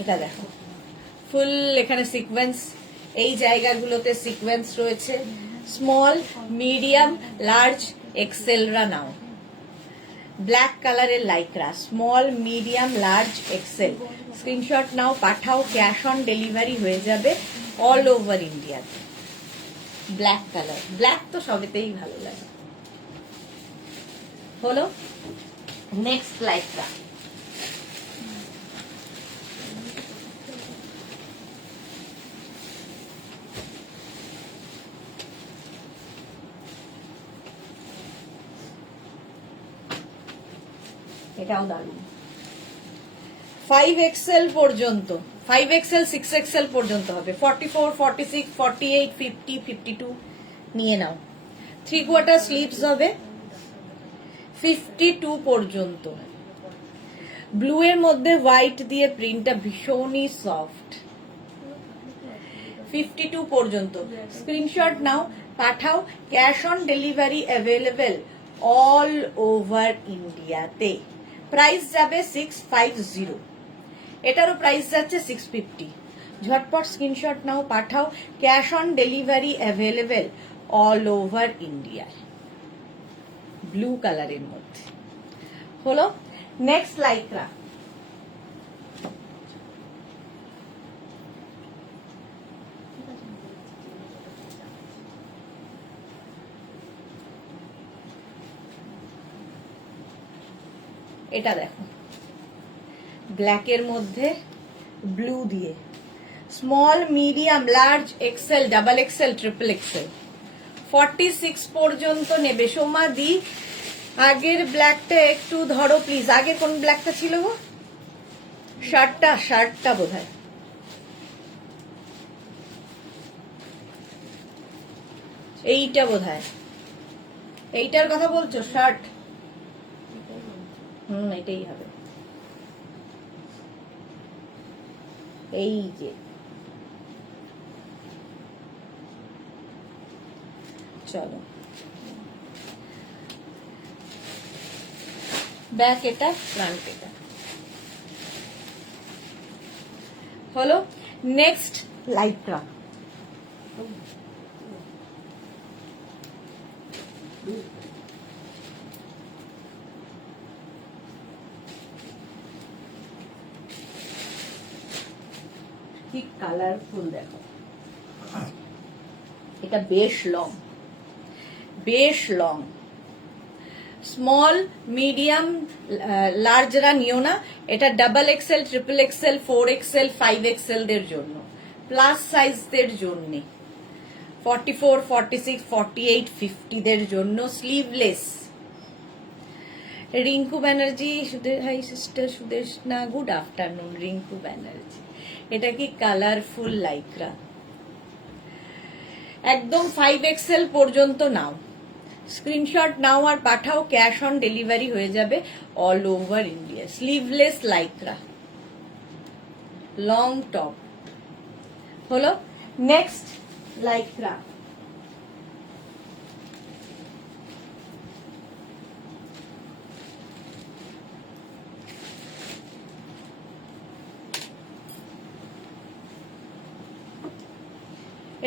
এটা দেখো ফুল এখানে সিকোয়েন্স, এই জায়গাগুলোতে সিকোয়েন্স রয়েছে। স্মল, মিডিয়াম, লার্জ, এক্সেলরা নাও। ব্ল্যাক কালারের Lycra, small, medium, large, XL. Screenshot নাও, পাঠাও, ক্যাশ অন ডেলিভারি হয়ে যাবে অল ওভার ইন্ডিয়াতে। ব্ল্যাক কালার, ব্ল্যাক তো সবেতেই ভালো লাগে। হলো নেক্সট লাইক্রা, এটাও দারুণ। 5XL পর্যন্ত, 5XL 6XL পর্যন্ত হবে। 44, 46, 48, 50, 52 নিয়ে নাও। 3/4 স্লিভস হবে 52 পর্যন্ত। ব্লু এর মধ্যে হোয়াইট দিয়ে প্রিন্টটা ভীষণই সফট। 52 পর্যন্ত স্ক্রিনশট নাও, পাঠাও, cash on delivery available all over ইন্ডিয়াতে। প্রাইস যাবে 650, এটারও প্রাইস যাচ্ছে 650। ঝটপট স্ক্রিনশট নাও, পাঠাও, cash on delivery available all over India. Blue কালারের মধ্যে হলো নেক্সট লাইক্রা, এটা দেখো ব্ল্যাকের মধ্যে ব্লু দিয়ে। Small, medium, large, XL, double XL, triple XL. 46 পর্যন্ত নেবে। সোমা দি আগের ব্ল্যাকটা একটু ধরো প্লিজ। আগের কোন ব্ল্যাকটা ছিল গো? শার্টটা বোধহয়। এইটা বোধহয়, এইটার কথা বলছো? শার্ট, এটাই হবে। এই যে চলো ব্যাক এটা, ফ্রন্ট এটা। হলো নেক্সট লাইক্রা, কি কালারফুল দেখো। এটা বেশ লং, বেশ লং। স্মল, মিডিয়াম, লার্জরা নিও না। এটা double XL, triple XL, 4XL, 5XL দের জন্য, প্লাস সাইজদের জন্য। 44, 46, 48, 50 দের জন্য sleeveless. Rinku Banerjee, hi sister Sudeshna, good afternoon Rinku Banerjee. এটা কি কালারফুল লাইক্রা, একদম 5XL পর্যন্ত নাও। স্ক্রিনশট নাও আর পাঠাও, ক্যাশ অন ডেলিভারি হয়ে যাবে all over India. Sleeveless Lycra, long top. হলো নেক্সট লাইক্রা,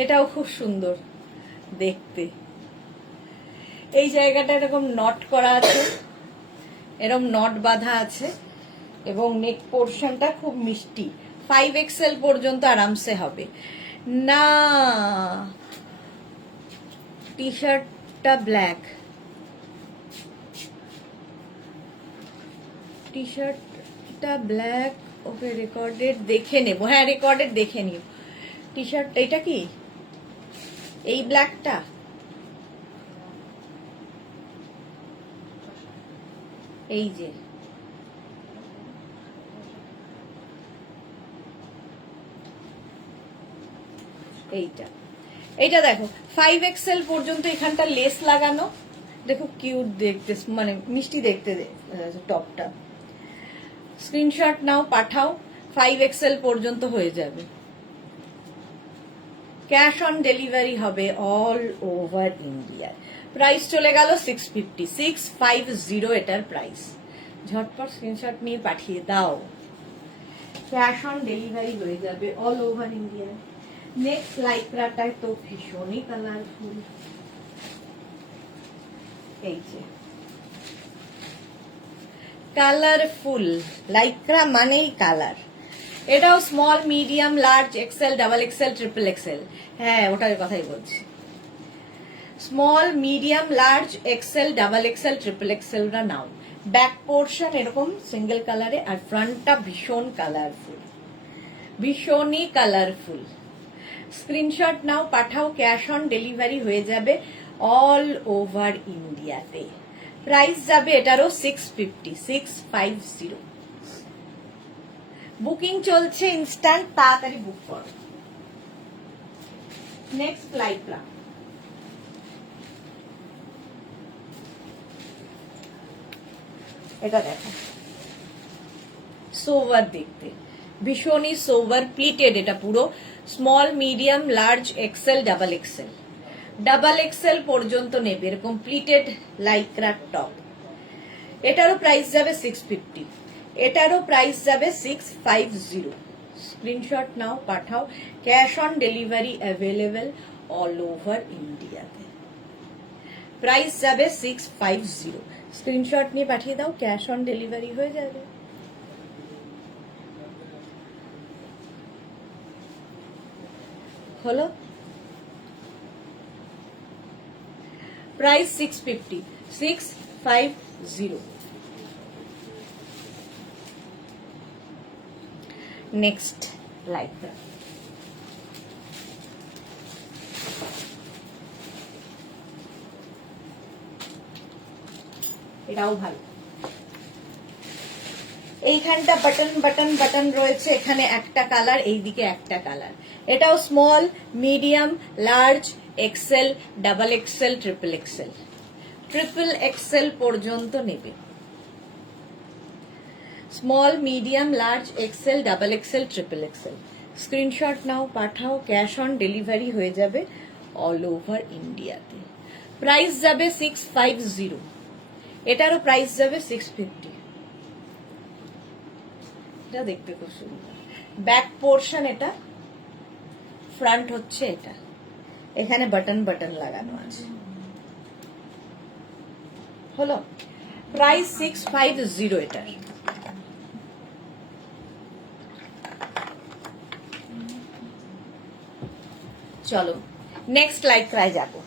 এটাও খুব সুন্দর দেখতে। এই জায়গাটা এরকম নট করা আছে, এরকম নট বাঁধা আছে, এবং নেক পোর্শনটা খুব মিষ্টি। 5XL পর্যন্ত আরামসে হবে না। টি শার্টটা ব্ল্যাক, টি শার্টটা ব্ল্যাক। ওকে রেকর্ডেড দেখে নেব, হ্যাঁ রেকর্ডেড দেখে নিও। টি শার্ট এটা কি এই ব্ল্যাকটা? এই যে এইটা দেখো 5XL পর্যন্ত এখানটা লেস লাগানো। দেখো কিউট দেখতে, মানে মিষ্টি দেখতে টপটা। স্ক্রিনশট নাও, পাঠাও, 5XL পর্যন্ত হয়ে যাবে। ক্যাশ অন ডেলিভারি হবে অল ওভার ইন্ডিয়া। প্রাইস চলে গেল 650, 650 এটার প্রাইস। ঝটপট স্ক্রিনশট নিয়ে পাঠিয়ে দাও, ক্যাশ অন ডেলিভারি হয়ে যাবে অল ওভার ইন্ডিয়া। নেক্সট লাইক্রাটায় তো ভীষণই কালারফুল, এই যে কালারফুল লাইক্রা মানেই কালার। এটাও small, medium, large, XL, double XL, triple XL. হ্যাঁ, ওটার কথাই বলছি। Small, medium, large, XL, double XL, triple এক্সেলরা নাও। ব্যাক পোর্শন এরকম সিঙ্গেল কালারে, আর ফ্রন্টটা ভীষণ কালারফুল, ভীষণই কালারফুল। স্ক্রিনশট নাও, পাঠাও, ক্যাশ অন ডেলিভারি হয়ে যাবে অল ওভার ইন্ডিয়াতে। প্রাইস যাবে এটারও 650, 650। বুকিং চলছে ইনস্ট্যান্ট, তাড়াতাড়ি বুক করো। নেক্সট লাইক্রা, এটা দেখো, সোভার দেখতে, ভীষণই সোভার, প্লিটেড। এটা পুরো small, medium, large, XL, double XL, double XL পর্যন্ত নেবে এরকম প্লিটেড লাইক্রা টপ। এটারও প্রাইস যাবে 650, এটারও প্রাইস যাবে 650। স্ক্রিনশট নাও, পাঠাও, cash on delivery available all over ইন্ডিয়াতে। প্রাইস যাবে 650। স্ক্রিনশট নিয়ে পাঠিয়ে দাও, ক্যাশ অন ডেলিভারি হয়ে যাবে। হলো, প্রাইস 650, 650। নেক্সট লাইক্রা, এটাও ভালো। এইখানটা বাটন বাটন বাটন রয়েছে, এখানে একটা কালার, এইদিকে একটা কালার। এটাও small, medium, large, XL, double XL, triple XL, triple XL পর্যন্ত নেবে। Small, medium, large, XL, double XL, triple XL. Screenshot নাও, পাঠাও, ক্যাশ অন ডেলিভারি হয়ে যাবে অল ওভার ইন্ডিয়াতে। প্রাইস যাবে 650, এটারও প্রাইস যাবে 650। এটা দেখতে খুব সুন্দর। ব্যাক পোর্শন এটা, ফ্রন্ট হচ্ছে এটা, এখানে বাটন বাটন লাগানো আছে। হলো, প্রাইস 650 এটার। চলো নেক্সট লাইক্রায় যাবো।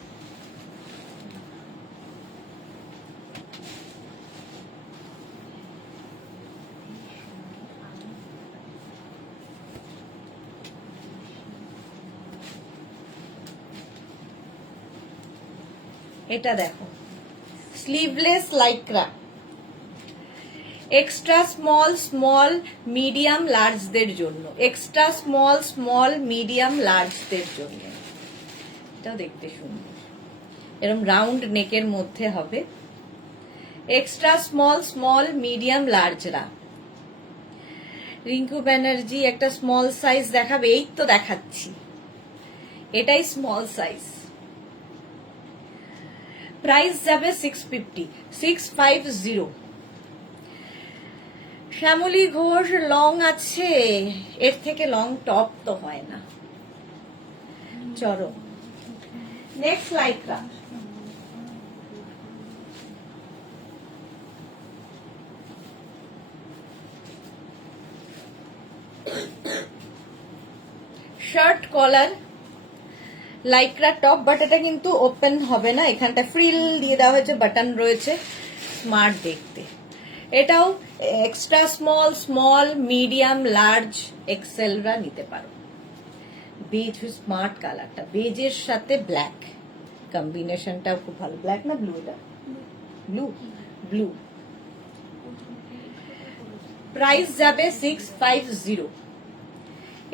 এটা দেখো, sleeveless Lycra, extra small, small, medium, লার্জদের জন্য, এক্সট্রা স্মল, স্মল, মিডিয়াম, লার্জদের জন্য। এটাও দেখতে সুন্দর, এরকম রাউন্ড নেকের মধ্যে হবে। এক্সট্রা স্মল, স্মল, মিডিয়াম, লার্জরা। রিঙ্কু ব্যানার্জি একটা স্মল সাইজ দেখাবে, এই তো দেখাচ্ছি, এটাই স্মল সাইজ। প্রাইস যাবে 650, 650। শ্যামলী ঘোষ লং আছে, এর থেকে লং টপ তো হয় না। চলো next Lycra, shirt collar Lycra top, but এটা কিন্তু ওপেন হবে না, এখানটা ফ্রিল দিয়ে দেওয়া হয়েছে, বাটন রয়েছে, স্মার্ট দেখতে। এটাও extra small, small, medium, large, এক্সেলরা নিতে পারো। বেজ স্মার্ট কালারটা, বেজের সাথে ব্ল্যাক কম্বিনেশনটাও খুব ভালো। ব্ল্যাক না ব্লু? এটা ব্লু, ব্লু। প্রাইস যাবে 650,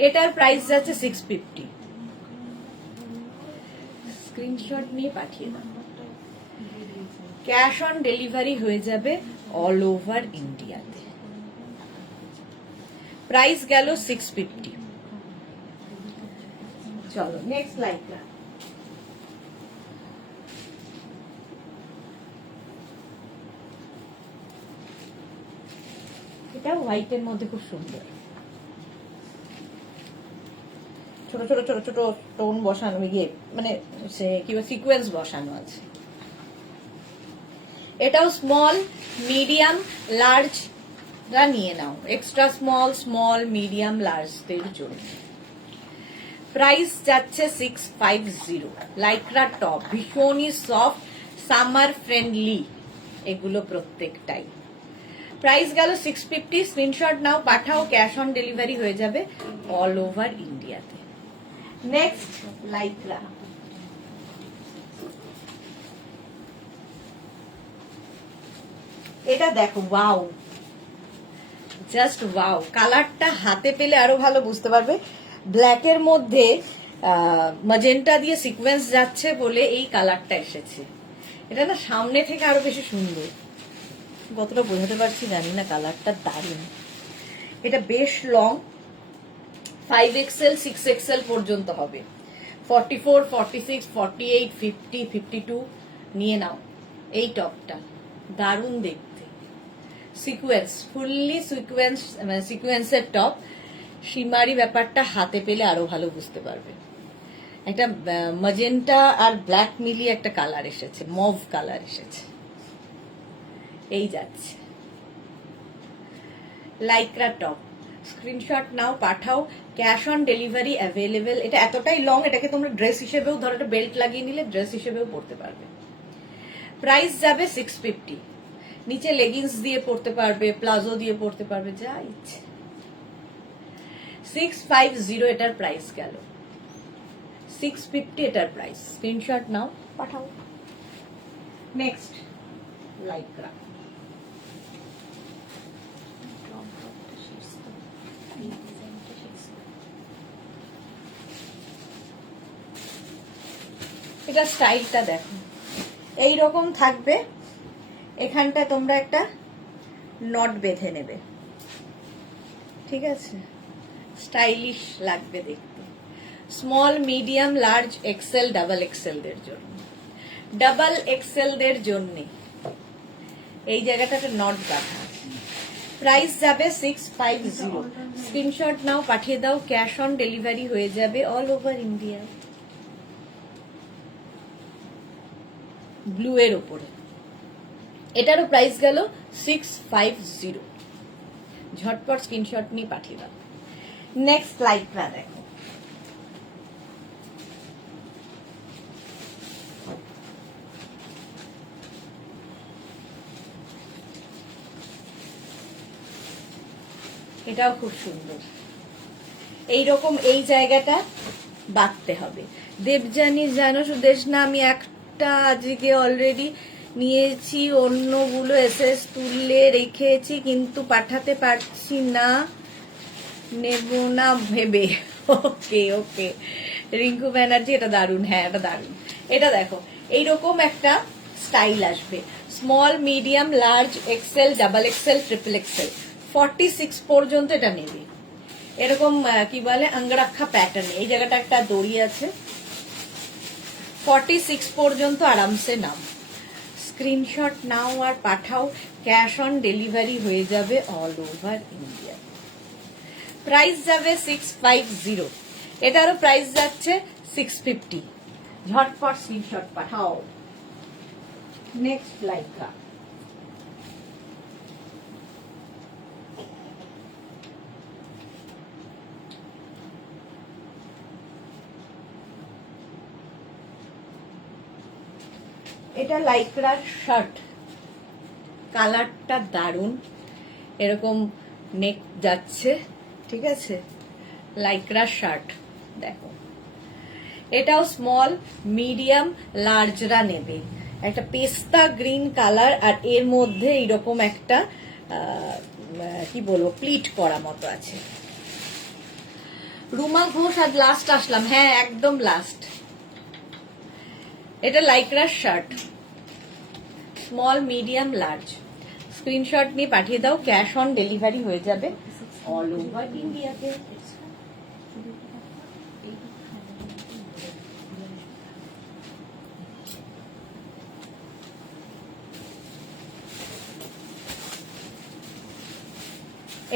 এটার প্রাইস যাচ্ছে 650। স্ক্রিনশট নিয়ে পাঠিয়ে দাও, ক্যাশ অন ডেলিভারি হয়ে যাবে অল ওভার ইন্ডিয়াতে। প্রাইস গেল 650। চলো নেক্সট লাইকরা। এটা হোয়াইটের মধ্যে খুব সুন্দর, ছোট ছোট ছোট ছোট টোন বসানো, ইয়ে মানে সে কি সিকোয়েন্স বসানো আছে। এটাও স্মল মিডিয়াম লার্জ রা নিয়ে নাও, এক্সট্রা স্মল স্মল মিডিয়াম লার্জদের জন্য। প্রাইস যাচ্ছে 650। লাইক্রা টপ, ভীষণই সফট, সামার ফ্রেন্ডলি এগুলো প্রত্যেকটাই। প্রাইস গেল 650। স্ক্রিনশট নাও, পাঠাও, ক্যাশ অন ডেলিভারি হয়ে যাবে অল ওভার ইন্ডিয়াতে। Next Lycra. এটা দেখো, ওয়াও, জাস্ট ওয়াও। কালারটা হাতে পেলে আরো ভালো বুঝতে পারবে। ব্ল্যাকের মধ্যে ম্যাজেন্টা দিয়ে সিকোয়েন্স যাচ্ছে বলে এই কালারটা এসেছে। এটা না সামনে থেকে আরো বেশি সুন্দর, কতটা বোঝাতে পারছি জানি না, কালারটা দারুণ। এটা বেশ লং, 5XL 6XL পর্যন্ত হবে, 44 46 48 50 52 নিয়ে নাও। এই টপটা দারুণ দেখতে, সিকোয়েন্স, ফুললি সিকোয়েন্স, মানে সিকোয়েন্সের টপ। সীমারি ব্যাপারটা হাতে পেলে আরো ভালো বুঝতে পারবে। একটা ম্যাজেন্টা আর ব্ল্যাক মিলিয়ে একটা কালার এসেছে, মভ কালার এসেছে। এই যাচ্ছে লাইক্রা টপ। স্ক্রিনশট নাও, পাঠাও, ক্যাশ অন ডেলিভারি অ্যাভেলেবেল। এটা এতটাই লং, এটাকে তোমরা ড্রেস হিসেবেও, ধরো একটা বেল্ট লাগিয়ে নিলে ড্রেস হিসেবেও পরতে পারবে। প্রাইস যাবে 650। নিচে লেগিংস দিয়ে পরতে পারবে, প্লাজো দিয়ে পরতে পারবে, যা ইচ্ছে। 650 এটার প্রাইস গেল, 650 এটার প্রাইস। স্ক্রিনশট নাও, পাঠাও। Next Lycra. এটা স্টাইলটা দেখো, এইরকম থাকবে। এখানটা তোমরা একটা নট বেঁধে নেবে, ঠিক আছে? স্টাইলিশ লাগবে দেখতে। Small medium large XL double XL দের জন্য, ডাবল এক্সেল দের জন্য এই জায়গাটাতে নট বাঁধা। প্রাইস যাবে 650। স্ক্রিনশট নাও, পাঠিয়ে দাও, ক্যাশ অন ডেলিভারি হয়ে যাবে অল ওভার ইন্ডিয়া। ব্লু এর উপরে এটারও প্রাইস গেল 650। ঝটপট স্ক্রিনশট নিয়ে পাঠিয়ে দাও। নেক্সট লাইক্রা দেখো, এটাও খুব সুন্দর। এইরকম এই জায়গাটা বাঁধতে হবে। দেবযানী জানো সুদেশ না, আমি একটা আজকে অলরেডি নিয়েছি, অন্যগুলো এসএস তুলে রেখেছি কিন্তু পাঠাতে পারছি না, নেব না ভেবে। ওকে ওকে, রিঙ্কু ব্যানার্জি, এটা দারুণ। হ্যাঁ এটা দারুণ। এটা দেখো, এইরকম একটা স্টাইল আসবে। Small medium large XL double XL triple XL 46 পর্যন্ত এটা নেবে। এরকম কি বলে আঙ্গরাক্ষা প্যাটার্ন, এই জায়গাটা একটা দড়ি আছে। 46 পর্যন্ত আরামসে নাও। স্ক্রিনশট নাও আর পাঠাও, ক্যাশ অন ডেলিভারি হয়ে যাবে অল ওভার ইন্ডিয়া। প্রাইস যাবে 650। এটারও প্রাইস যাচ্ছে 650। ঝটপট স্ক্রিনশট পাঠাও। Next Lycra. এটা লাইক্রার শার্ট, কালারটা দারুণ, এরকম নেক যাচ্ছে, ঠিক আছে? লাইক্রা শার্ট দেখো, এটাও স্মল মিডিয়াম লার্জরা নেবে। একটা পেস্তা গ্রিন কালার, আর এর মধ্যে এইরকম একটা কি বলবো প্লিট করা মতো আছে। রুমা ঘোষ, আজ লাস্ট আসলাম। হ্যাঁ একদম লাস্ট। এটা লাইক্রার shirt, small medium large. Screenshot নিয়ে পাঠিয়ে দাও, ক্যাশ অন ডেলিভারি হয়ে যাবে অল ওভার ইন্ডিয়াতে।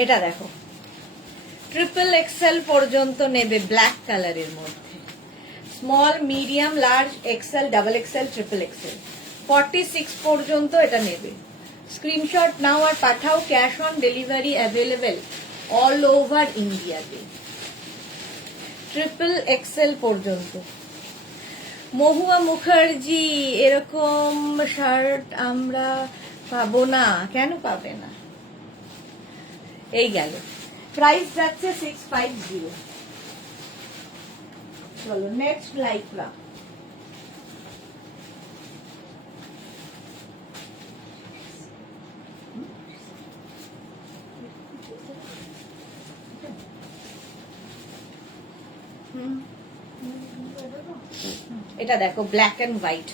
এটা দেখো ট্রিপল এক্সেল পর্যন্ত নেবে ব্ল্যাক কালারের মধ্যে, small medium large XL double XL triple XL 46 পর্যন্ত এটা নেবে। স্ক্রিনশট নাও আর পাঠাও, cash on delivery available all over ইন্ডিয়াতে। ট্রিপল এক্সেল পর্যন্ত। মহুয়া মুখার্জি, এরকম শার্ট আমরা পাবো না, কেন পাবে না? এই গেল, প্রাইস যাচ্ছে 650। চলো নেক্সট লাইক্রা। এটা দেখো black and white,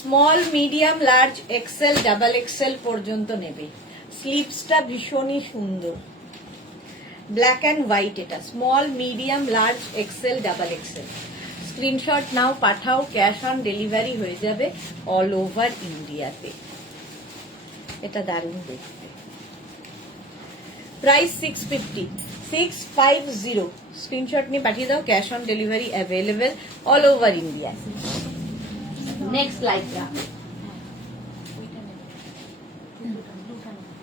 small medium large XL double XL পর্যন্ত নেবে। স্লিভসটা ভীষণই সুন্দর, ব্ল্যাক এন্ড হোয়াইট, এটা small medium large XL double XL. Screenshot নাও পাঠাও, ক্যাশ অন ডেলিভারি হয়ে যাবে অল ওভার ইন্ডিয়াতে। এটা দারুণ দেখতে। প্রাইস 650। স্ক্রিনশট নিয়ে পাঠিয়ে দাও, cash on delivery available all over India. Next Lycra. ওইটা নেবে, ব্লুটা নেবে।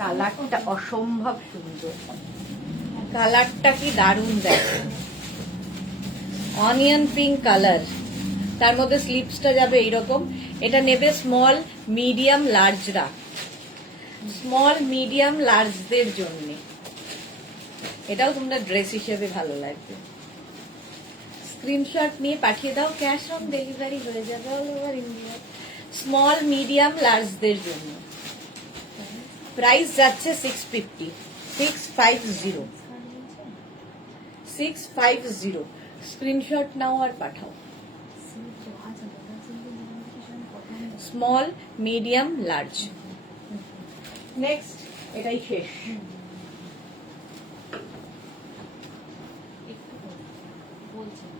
কালারটা অসম্ভব সুন্দর, কালারটা কি দারুণ দেখো, অনিয়ন পিঙ্ক কালার, তার মধ্যে স্লিপসটা যাবে এইরকম। এটা নেবে স্মল মিডিয়াম লার্জরা, স্মল মিডিয়াম লার্জদের জন্য। এটাও তোমরা ড্রেস হিসেবে ভালো লাগবে। স্ক্রিনশট নিয়ে পাঠিয়ে দাও, ক্যাশ অন ডেলিভারি হয়ে যাবে all over India. Small medium লার্জদের জন্য। প্রাইস যাচ্ছে 650। স্ক্রিনশট নাও আর পাঠাও, স্মল মিডিয়াম লার্জ। নেক্সট, এটাই শেষ। একটু বলছেন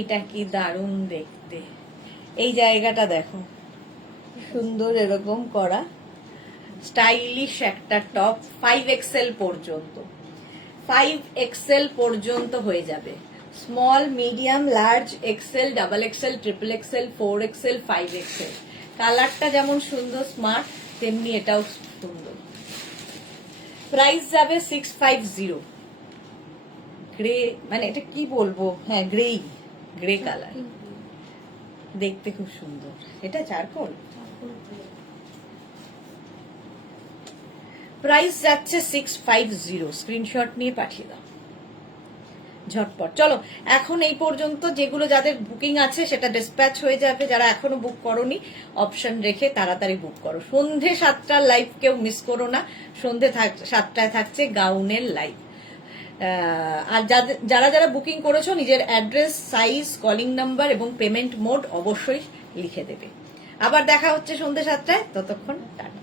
এটা কি দারুণ দেখতে, এই জায়গাটা দেখো সুন্দর এরকম করা, স্টাইলিশ একটা টপ। 5XL পর্যন্ত, 5XL পর্যন্ত হয়ে যাবে। Small medium large XL double XL triple XL 4XL 5XL। কালারটা যেমন সুন্দর স্মার্ট, তেমনি এটাও সুন্দর। প্রাইস যাবে 650। গ্রে, মানে এটা কি বলবো, হ্যাঁ গ্রে কালার, দেখতে খুব সুন্দর। এটা চারকোল। প্রাইস যাচ্ছে 650। স্ক্রিনশট নিয়ে পাঠিয়ে দাও ঝটপট। চলো এখন এই পর্যন্ত, যেগুলো যাদের বুকিং আছে সেটা ডিসপ্যাচ হয়ে যাবে। যারা এখনো বুক করোনি, অপশন রেখে তাড়াতাড়ি বুক করো। সন্ধে 7টার লাইভ কেউ মিস করো না, সন্ধে 7টায় থাকছে গাউনের লাইভ। আর যারা যারা বুকিং করেছো, নিজের অ্যাড্রেস, সাইজ, কলিং নাম্বার এবং পেমেন্ট মোড অবশ্যই লিখে দেবে। আবার দেখা হচ্ছে সন্ধে 7টায়, ততক্ষণ টাটা।